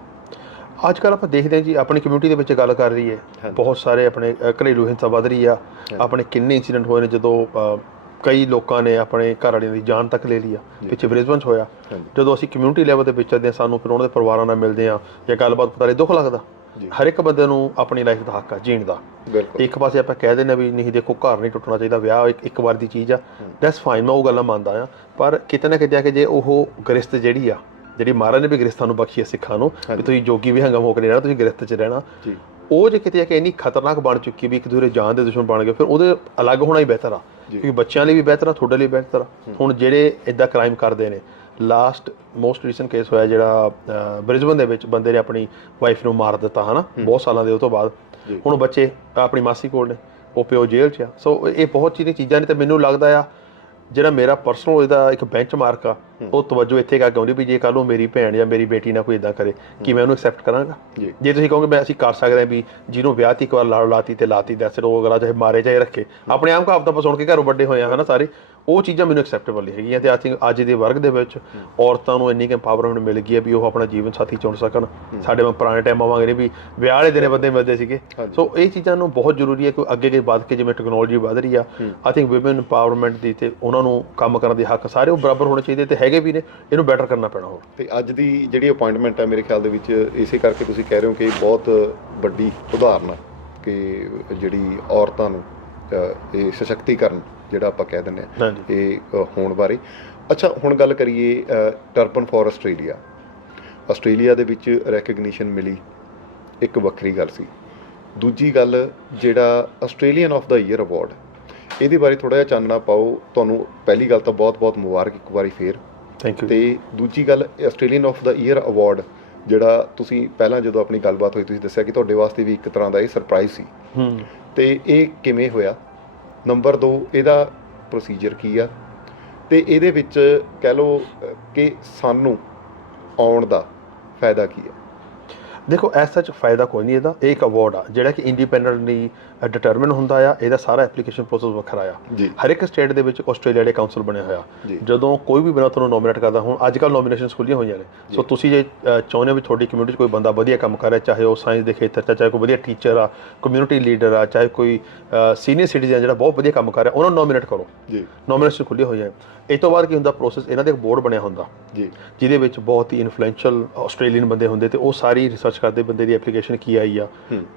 ਅੱਜ ਕੱਲ ਆਪਾਂ ਦੇਖਦੇ ਹਾਂ ਜੀ ਆਪਣੀ ਕਮਿਊਨਿਟੀ ਦੇ ਵਿੱਚ ਗੱਲ ਕਰ ਰਹੀ ਹੈ। ਬਹੁਤ ਸਾਰੇ ਆਪਣੇ ਘਰੇਲੂ ਹਿੰਸਾ ਵੱਧ ਰਹੀ ਆ। ਆਪਣੇ ਕਿੰਨੇ ਇਨਸੀਡੈਂਟ ਹੋਏ ਨੇ ਜਦੋਂ ਕਈ ਲੋਕਾਂ ਨੇ ਆਪਣੇ ਘਰ ਵਾਲਿਆਂ ਦੀ ਜਾਨ ਤੱਕ ਲੈ ਲਈ ਆ ਪਿੱਛੇ ਬ੍ਰਿਸਬਨ 'ਚ ਹੋਇਆ। ਜਦੋਂ ਅਸੀਂ ਕਮਿਊਨਿਟੀ ਲੈਵਲ ਤੇ ਵਿਚਰਦੇ ਹਾਂ ਸਾਨੂੰ ਫਿਰ ਉਹਨਾਂ ਦੇ ਪਰਿਵਾਰਾਂ ਨਾਲ ਮਿਲਦੇ ਆ ਜਾਂ ਗੱਲਬਾਤ ਪਤਾ ਲੱਗੇ ਦੁੱਖ ਲੱਗਦਾ। ਹਰ ਇੱਕ ਬੰਦੇ ਨੂੰ ਆਪਣੀ ਲਾਈਫ ਦਾ ਹੱਕ ਆ ਜੀਣ ਦਾ। ਬਿਲਕੁਲ। ਇੱਕ ਪਾਸੇ ਆਪਾਂ ਕਹਿ ਦਿੰਦੇ ਆ ਵੀ ਨਹੀਂ ਦੇਖੋ ਘਰ ਨਹੀਂ ਟੁੱਟਣਾ ਚਾਹੀਦਾ ਵਿਆਹ ਇੱਕ ਇੱਕ ਵਾਰ ਦੀ ਚੀਜ਼ ਆ। ਦੈਟਸ ਫਾਈਨ ਮੈਂ ਉਹ ਗੱਲਾਂ ਮੰਨਦਾ ਆ ਪਰ ਕਿਤੇ ਨਾ ਕਿਤੇ ਆ ਕਿ ਜੇ ਉਹ ਗ੍ਰਸਤ ਜਿਹੜੀ ਆ ਜਿਹੜੀ ਮਹਾਰਾਜ ਨੇ ਵੀ ਗ੍ਰਸਤਾਂ ਨੂੰ ਬਖਸ਼ੀ ਆ ਸਿੱਖਾਂ ਨੂੰ ਵੀ ਤੁਸੀਂ ਜੋਗੀ ਵੀ ਹੰਗਮ ਹੋ ਕੇ ਨਹੀਂ ਰਹਿਣਾ ਤੁਸੀਂ ਗ੍ਰਸਤ 'ਚ ਰਹਿਣਾ। ਜੀ। ਉਹ ਜੇ ਕਿਤੇ ਆ ਕਿ ਇੰਨੀ ਖਤਰਨਾਕ ਬਣ ਚੁੱਕੀ ਵੀ ਇੱਕ ਦੂਰੇ ਜਾਨ ਦੇ ਦੁਸ਼ਮਣ ਬਣ ਗਏ ਫਿਰ ਉਹਦੇ ਅਲੱਗ ਹੋਣਾ ਹੀ ਬਿਹਤਰ ਆ। ਕਿਉਂਕਿ ਬੱਚਿਆਂ ਲਈ ਵੀ ਬਿਹਤਰ ਆ ਤੁਹਾਡੇ ਲਈ ਬਿਹਤਰ ਆ। ਹੁਣ ਜਿਹੜੇ ਇਦਾਂ ਕ੍ਰਾਈਮ ਕਰਦੇ ਨੇ ਲਾਸਟ ਮੋਸਟ ਰੀਸੈਂਟ ਕੇਸ ਹੋਇਆ ਜਿਹੜਾ ਬ੍ਰਿਸਬਨ ਦੇ ਵਿੱਚ ਬੰਦੇ ਨੇ ਆਪਣੀ ਵਾਈਫ ਨੂੰ ਮਾਰ ਦਿੱਤਾ ਹਨਾ? ਬਹੁਤ ਸਾਲਾਂ ਦੇ ਉਹ ਤੋਂ ਬਾਅਦ। ਹੁਣ ਬੱਚੇ ਆਪਣੀ ਮਾਸੀ ਕੋਲ ਨੇ ਉਹ ਪਿਓ ਜੇਲ੍ਹ 'ਚ ਆ। ਸੋ ਇਹ ਬਹੁਤ ਚੀਜ਼ਾਂ ਨੇ ਤੇ ਮੈਨੂੰ ਲੱਗਦਾ ਆ ਜਿਹੜਾ ਮੇਰਾ ਪਰਸਨਲ ਇਹਦਾ ਇੱਕ ਬੈਂਚ ਮਾਰਕ ਆ ਉਹ ਤਵੱਜੋ ਇੱਥੇ ਕਰਕੇ ਆਉਂਦੀ ਵੀ ਜੇ ਕੱਲ ਨੂੰ ਮੇਰੀ ਭੈਣ ਜਾਂ ਮੇਰੀ ਬੇਟੀ ਨਾਲ ਕੋਈ ਇਦਾਂ ਕਰੇ ਕੀ ਮੈਂ ਉਹਨੂੰ ਐਕਸੈਪਟ ਕਰਾਂਗਾ? ਜੀ। ਤੁਸੀਂ ਕਹੋਗੇ ਮੈਂ ਅਸੀਂ ਕਰ ਸਕਦੇ ਹਾਂ ਵੀ ਜਿਹਨੂੰ ਵਿਆਹ ਤੀ ਇੱਕ ਵਾਰ ਲਾੜ ਲਾਤੀ ਤੇ ਲਾਤੀ ਇਟ ਉਹ ਅਗਲਾ ਚਾਹੇ ਮਾਰੇ ਚਾਹੇ ਰੱਖੇ। ਆਪਣੇ ਆਪ ਕਹਾਵਤਾਂ ਆਪਾਂ ਸੁਣ ਕੇ ਘਰੋਂ ਵੱਡੇ ਹੋਏ ਆ ਹਨਾ ਸਾਰੇ। ਉਹ ਚੀਜ਼ਾਂ ਮੈਨੂੰ ਐਕਸੈਪਟੇਬਲ ਨਹੀਂ ਹੈਗੀਆਂ ਤੇ ਆਈ ਥਿੰਕ ਅੱਜ ਦੇ ਵਰਗ ਦੇ ਵਿੱਚ ਔਰਤਾਂ ਨੂੰ ਇੰਨੀ ਕਿ empowerment ਮਿਲ ਗਈ ਹੈ ਵੀ ਉਹ ਆਪਣਾ ਜੀਵਨ ਸਾਥੀ ਚੁਣ ਸਕਣ। ਸਾਡੇ ਮੈਂ ਪੁਰਾਣੇ ਟਾਈਮਾਂ ਵਾਂਗ ਨਹੀਂ ਵੀ ਵਿਆਹ ਵਾਲੇ ਦਿਨੇ ਬੰਦੇ ਮਿਲਦੇ ਸੀਗੇ। ਸੋ ਇਹ ਚੀਜ਼ਾਂ ਨੂੰ ਬਹੁਤ ਜ਼ਰੂਰੀ ਹੈ ਕਿ ਅੱਗੇ ਅੱਗੇ ਵੱਧ ਕੇ ਜਿਵੇਂ ਟੈਕਨੋਲੋਜੀ ਵਧ ਰਹੀ ਆ ਆਈ ਥਿੰਕ ਔਮਨ empowerment ਦੀ ਤੇ ਉਹਨਾਂ ਨੂੰ ਕੰਮ ਕਰਨ ਦੇ ਹੱਕ ਸਾਰੇ ਉਹ ਬਰਾਬਰ ਹੋਣੇ ਚਾਹੀਦੇ ਤੇ ਹੈਗੇ ਵੀ ਨੇ ਇਹਨੂੰ ਬੈਟਰ ਕਰਨਾ ਪੈਣਾ ਹੋਰ। ਤੇ ਅੱਜ ਦੀ ਜਿਹੜੀ ਅਪਾਇੰਟਮੈਂਟ ਹੈ ਮੇਰੇ ਖਿਆਲ ਦੇ ਵਿੱਚ ਇਸੇ ਕਰਕੇ ਤੁਸੀਂ ਕਹਿ ਰਹੇ ਹੋ ਕਿ ਇਹ ਬਹੁਤ ਵੱਡੀ ਉਦਾਹਰਨ ਕਿ ਜਿਹੜੀ ਔਰਤਾਂ ਨੂੰ ਇਹ ਸਸ਼ਕਤੀਕਰਨ ਜਿਹੜਾ ਆਪਾਂ ਕਹਿ ਦਿੰਦੇ ਆ ਇਹ ਹੋਣ ਬਾਰੇ। ਅੱਛਾ ਹੁਣ ਗੱਲ ਕਰੀਏ ਟਰਪਨ ਫॉर ਆਸਟ੍ਰੇਲੀਆ। ਆਸਟ੍ਰੇਲੀਆ ਦੇ ਵਿੱਚ ਰੈਕਗਨੀਸ਼ਨ ਮਿਲੀ ਇੱਕ ਵੱਖਰੀ ਗੱਲ ਸੀ। ਦੂਜੀ ਗੱਲ ਜਿਹੜਾ Australian of the year award ਇਹਦੇ ਬਾਰੇ ਥੋੜਾ ਜਿਹਾ ਚਾਨਣਾ ਪਾਓ। ਤੁਹਾਨੂੰ ਪਹਿਲੀ ਗੱਲ ਤਾਂ ਬਹੁਤ-ਬਹੁਤ ਮੁਬਾਰਕ ਇੱਕ ਵਾਰੀ ਫੇਰ। ਥੈਂਕ ਯੂ ਤੇ ਦੂਜੀ ਗੱਲ Australian of the year award ਜਿਹੜਾ ਤੁਸੀਂ ਪਹਿਲਾਂ ਜਦੋਂ ਆਪਣੀ ਗੱਲਬਾਤ ਹੋਈ ਤੁਸੀਂ ਦੱਸਿਆ ਕਿ ਤੁਹਾਡੇ ਵਾਸਤੇ ਵੀ ਇੱਕ ਤਰ੍ਹਾਂ ਦਾ ਇਹ ਸਰਪ੍ਰਾਈਜ਼ ਸੀ। ਹੂੰ। ਤੇ ਇਹ ਕਿਵੇਂ ਹੋਇਆ? ਨੰਬਰ 2 ਇਹਦਾ ਪ੍ਰੋਸੀਜਰ ਕੀ ਆ? ਤੇ ਇਹਦੇ ਵਿੱਚ ਕਹਿ ਲਓ ਕਿ ਸਾਨੂੰ ਆਉਣ ਦਾ ਫਾਇਦਾ ਕੀ ਹੈ ਦੇਖੋ ਐਸ ਸੱਚ ਫਾਇਦਾ ਕੋਈ ਨਹੀਂ ਇਹਦਾ। ਇਹ ਇੱਕ ਅਵਾਰਡ ਆ, ਜਿਹੜਾ ਕਿ ਇੰਡੀਪੈਂਡੈਂਟਲੀ ਡਿਟਰਮਿਨ ਹੁੰਦਾ ਆ ਇਹਦਾ ਸਾਰਾ ਐਪਲੀਕੇਸ਼ਨ ਪ੍ਰੋਸੈਸ ਵੱਖਰਾ ਆ। ਹਰ ਇੱਕ ਸਟੇਟ ਦੇ ਵਿੱਚ ਆਸਟ੍ਰੇਲੀਆ ਦੇ ਕਾਉਂਸਲ ਬਣਿਆ ਹੋਇਆ। ਜਦੋਂ ਕੋਈ ਵੀ ਬੰਦਾ ਤੁਹਾਨੂੰ ਨੋਮੀਨੇਟ ਕਰਦਾ ਹੁਣ ਅੱਜ ਕੱਲ ਨੋਮੀਨੇਸ਼ਨਸ ਖੁੱਲੀਆਂ ਹੋਈਆਂ ਨੇ। ਸੋ ਤੁਸੀਂ ਜੇ ਚਾਹੁੰਦੇ ਹੋ ਵੀ ਤੁਹਾਡੀ ਕਮਿਊਨਿਟੀ 'ਚ ਕੋਈ ਬੰਦਾ ਵਧੀਆ ਕੰਮ ਕਰ ਰਿਹਾ ਚਾਹੇ ਉਹ ਸਾਇੰਸ ਦੇ ਖੇਤਰ 'ਚ ਚਾਹੇ ਕੋਈ ਵਧੀਆ ਟੀਚਰ ਆ ਕਮਿਊਨਿਟੀ ਲੀਡਰ ਆ ਚਾਹੇ ਕੋਈ ਸੀਨੀਅਰ ਸਿਟੀਜ਼ਨ ਜਿਹੜਾ ਬਹੁਤ ਵਧੀਆ ਕੰਮ ਕਰ ਰਿਹਾ ਉਹਨਾਂ ਨੂੰ ਨੋਮੀਨੇਟ ਕਰੋ। ਜੀ। ਨੋਮੀਨੇਸ਼ਨ ਖੁੱਲੀ ਹੋਈ ਹੈ ਇਸ ਤੋਂ ਬਾਅਦ ਕੀ ਹੁੰਦਾ ਪ੍ਰੋਸੈਸ ਇਹਨਾਂ ਦੇ ਇੱਕ ਬੋਰਡ ਬਣਿਆ ਹੁੰਦਾ। ਜੀ। ਜਿਹਦੇ ਵਿੱਚ ਬਹੁਤ ਹੀ ਇਨਫਲੂਐਂਸ਼ੀਅਲ ਆਸਟ੍ਰੇਲੀਅਨ ਬੰਦੇ ਹੁੰਦੇ ਤੇ ਉਹ ਸਾਰੀ ਰਿਸਰਚ ਕਰਦੇ ਬੰਦੇ ਦੀ ਐਪਲੀਕੇਸ਼ਨ ਕੀ ਆਈ ਆ।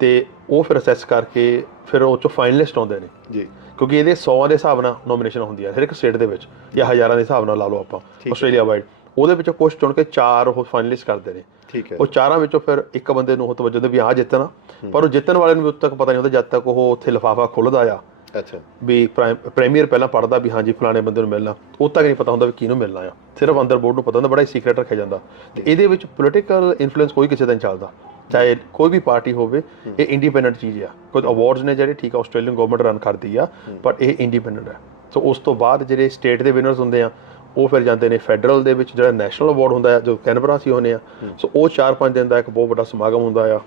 ਤੇ ਉਹ ਫਿਰ ਅਸੈਸ ਕਰਕੇ ਫਿਰ ਉਹ ਚੋਂ ਫਾਈਨਲਿਸਟ ਆਉਂਦੇ ਨੇ। ਜੀ। ਕਿਉਂਕਿ ਇਹਦੇ 100 ਦੇ ਹਿਸਾਬ ਨਾਲ ਨੋਮੀਨੇਸ਼ਨ ਹੁੰਦੀ ਹੈ ਹਰ ਇੱਕ ਸਟੇਟ ਦੇ ਵਿੱਚ ਜਾਂ ਹਜ਼ਾਰਾਂ ਦੇ ਹਿਸਾਬ ਨਾਲ ਲਾ ਲਓ ਆਪਾਂ ਆਸਟ੍ਰੇਲੀਆ ਵਾਈਡ ਉਹਦੇ ਵਿੱਚੋਂ ਕੁਝ ਚੁਣ ਕੇ ਚਾਰ ਉਹ ਫਾਈਨਲਿਸਟ ਕਰਦੇ ਨੇ। ਠੀਕ ਹੈ। ਉਹ ਚਾਰਾਂ ਵਿੱਚੋਂ ਫਿਰ ਇੱਕ ਬੰਦੇ ਨੂੰ ਉਹ ਤਵੱਜੋ ਦੇ ਵੀ ਆ। ਜਿੱਤਣਾ ਪਰ ਉਹ ਜਿੱਤਣ ਵਾਲੇ ਨੂੰ ਉਦੋਂ ਤੱਕ ਪਤਾ ਨਹੀਂ ਹੁੰਦਾ ਜਦ ਤੱਕ ਉਹ ਉੱਥੇ ਲਿਫਾਫਾ ਖੁੱਲਦਾ ਆ। ਅੱਛਾ। ਵੀ ਪ੍ਰੀਮੀਅਰ ਪਹਿਲਾਂ ਪੜਦਾ ਵੀ ਹਾਂਜੀ ਫਲਾਣੇ ਬੰਦੇ ਨੂੰ ਮਿਲਣਾ। ਉਦੋਂ ਤੱਕ ਨਹੀਂ ਪਤਾ ਹੁੰਦਾ ਵੀ ਕਿਹਨੂੰ ਮਿਲਣਾ ਆ। ਸਿਰਫ ਅੰਦਰ ਬੋਰਡ ਨੂੰ ਪਤਾ ਹੁੰਦਾ ਬੜਾ ਹੀ ਸੀਕ੍ਰੇਟ ਰੱਖਿਆ ਜਾਂਦਾ। ਤੇ ਇਹਦੇ ਵਿੱਚ ਪੋਲੀਟੀਕਲ ਇਨਫਲੂਐਂਸ ਕੋਈ ਕਿਸੇ ਦਾ ਨਹੀਂ ਚੱਲਦਾ। ਚਾਹੇ ਕੋਈ ਵੀ ਪਾਰਟੀ ਹੋਵੇ ਇਹ ਇੰਡੀਪੈਂਡੈਂਟ ਚੀਜ਼ ਆ। ਕੋਈ ਅਵਾਰਡਸ ਨੇ ਜਿਹੜੇ ਠੀਕ ਆ ਆਸਟ੍ਰੇਲੀਅਨ ਗਵਰਨਮੈਂਟ ਰਨ ਕਰਦੀ ਆ ਪਰ ਇਹ ਇੰਡੀਪੈਂਡੈਂਟ ਹੈ ਸੋ ਉਸ ਤੋਂ ਬਾਅਦ ਜਿਹੜੇ ਸਟੇਟ ਦੇ ਵਿਨਰਸ ਹੁੰਦੇ ਆ ਉਹ ਫਿਰ ਜਾਂਦੇ ਨੇ ਫੈਡਰਲ ਦੇ ਵਿੱਚ ਜਿਹੜਾ ਨੈਸ਼ਨਲ ਅਵਾਰਡ ਹੁੰਦਾ ਆ ਜੋ ਕੈਨਬਰਾ ਸੀ ਹੋਣੇ ਆ। ਸੋ ਉਹ 4-5 ਦਿਨ ਦਾ ਇੱਕ ਬਹੁਤ ਵੱਡਾ ਸਮਾਗਮ ਹੁੰਦਾ ਆ।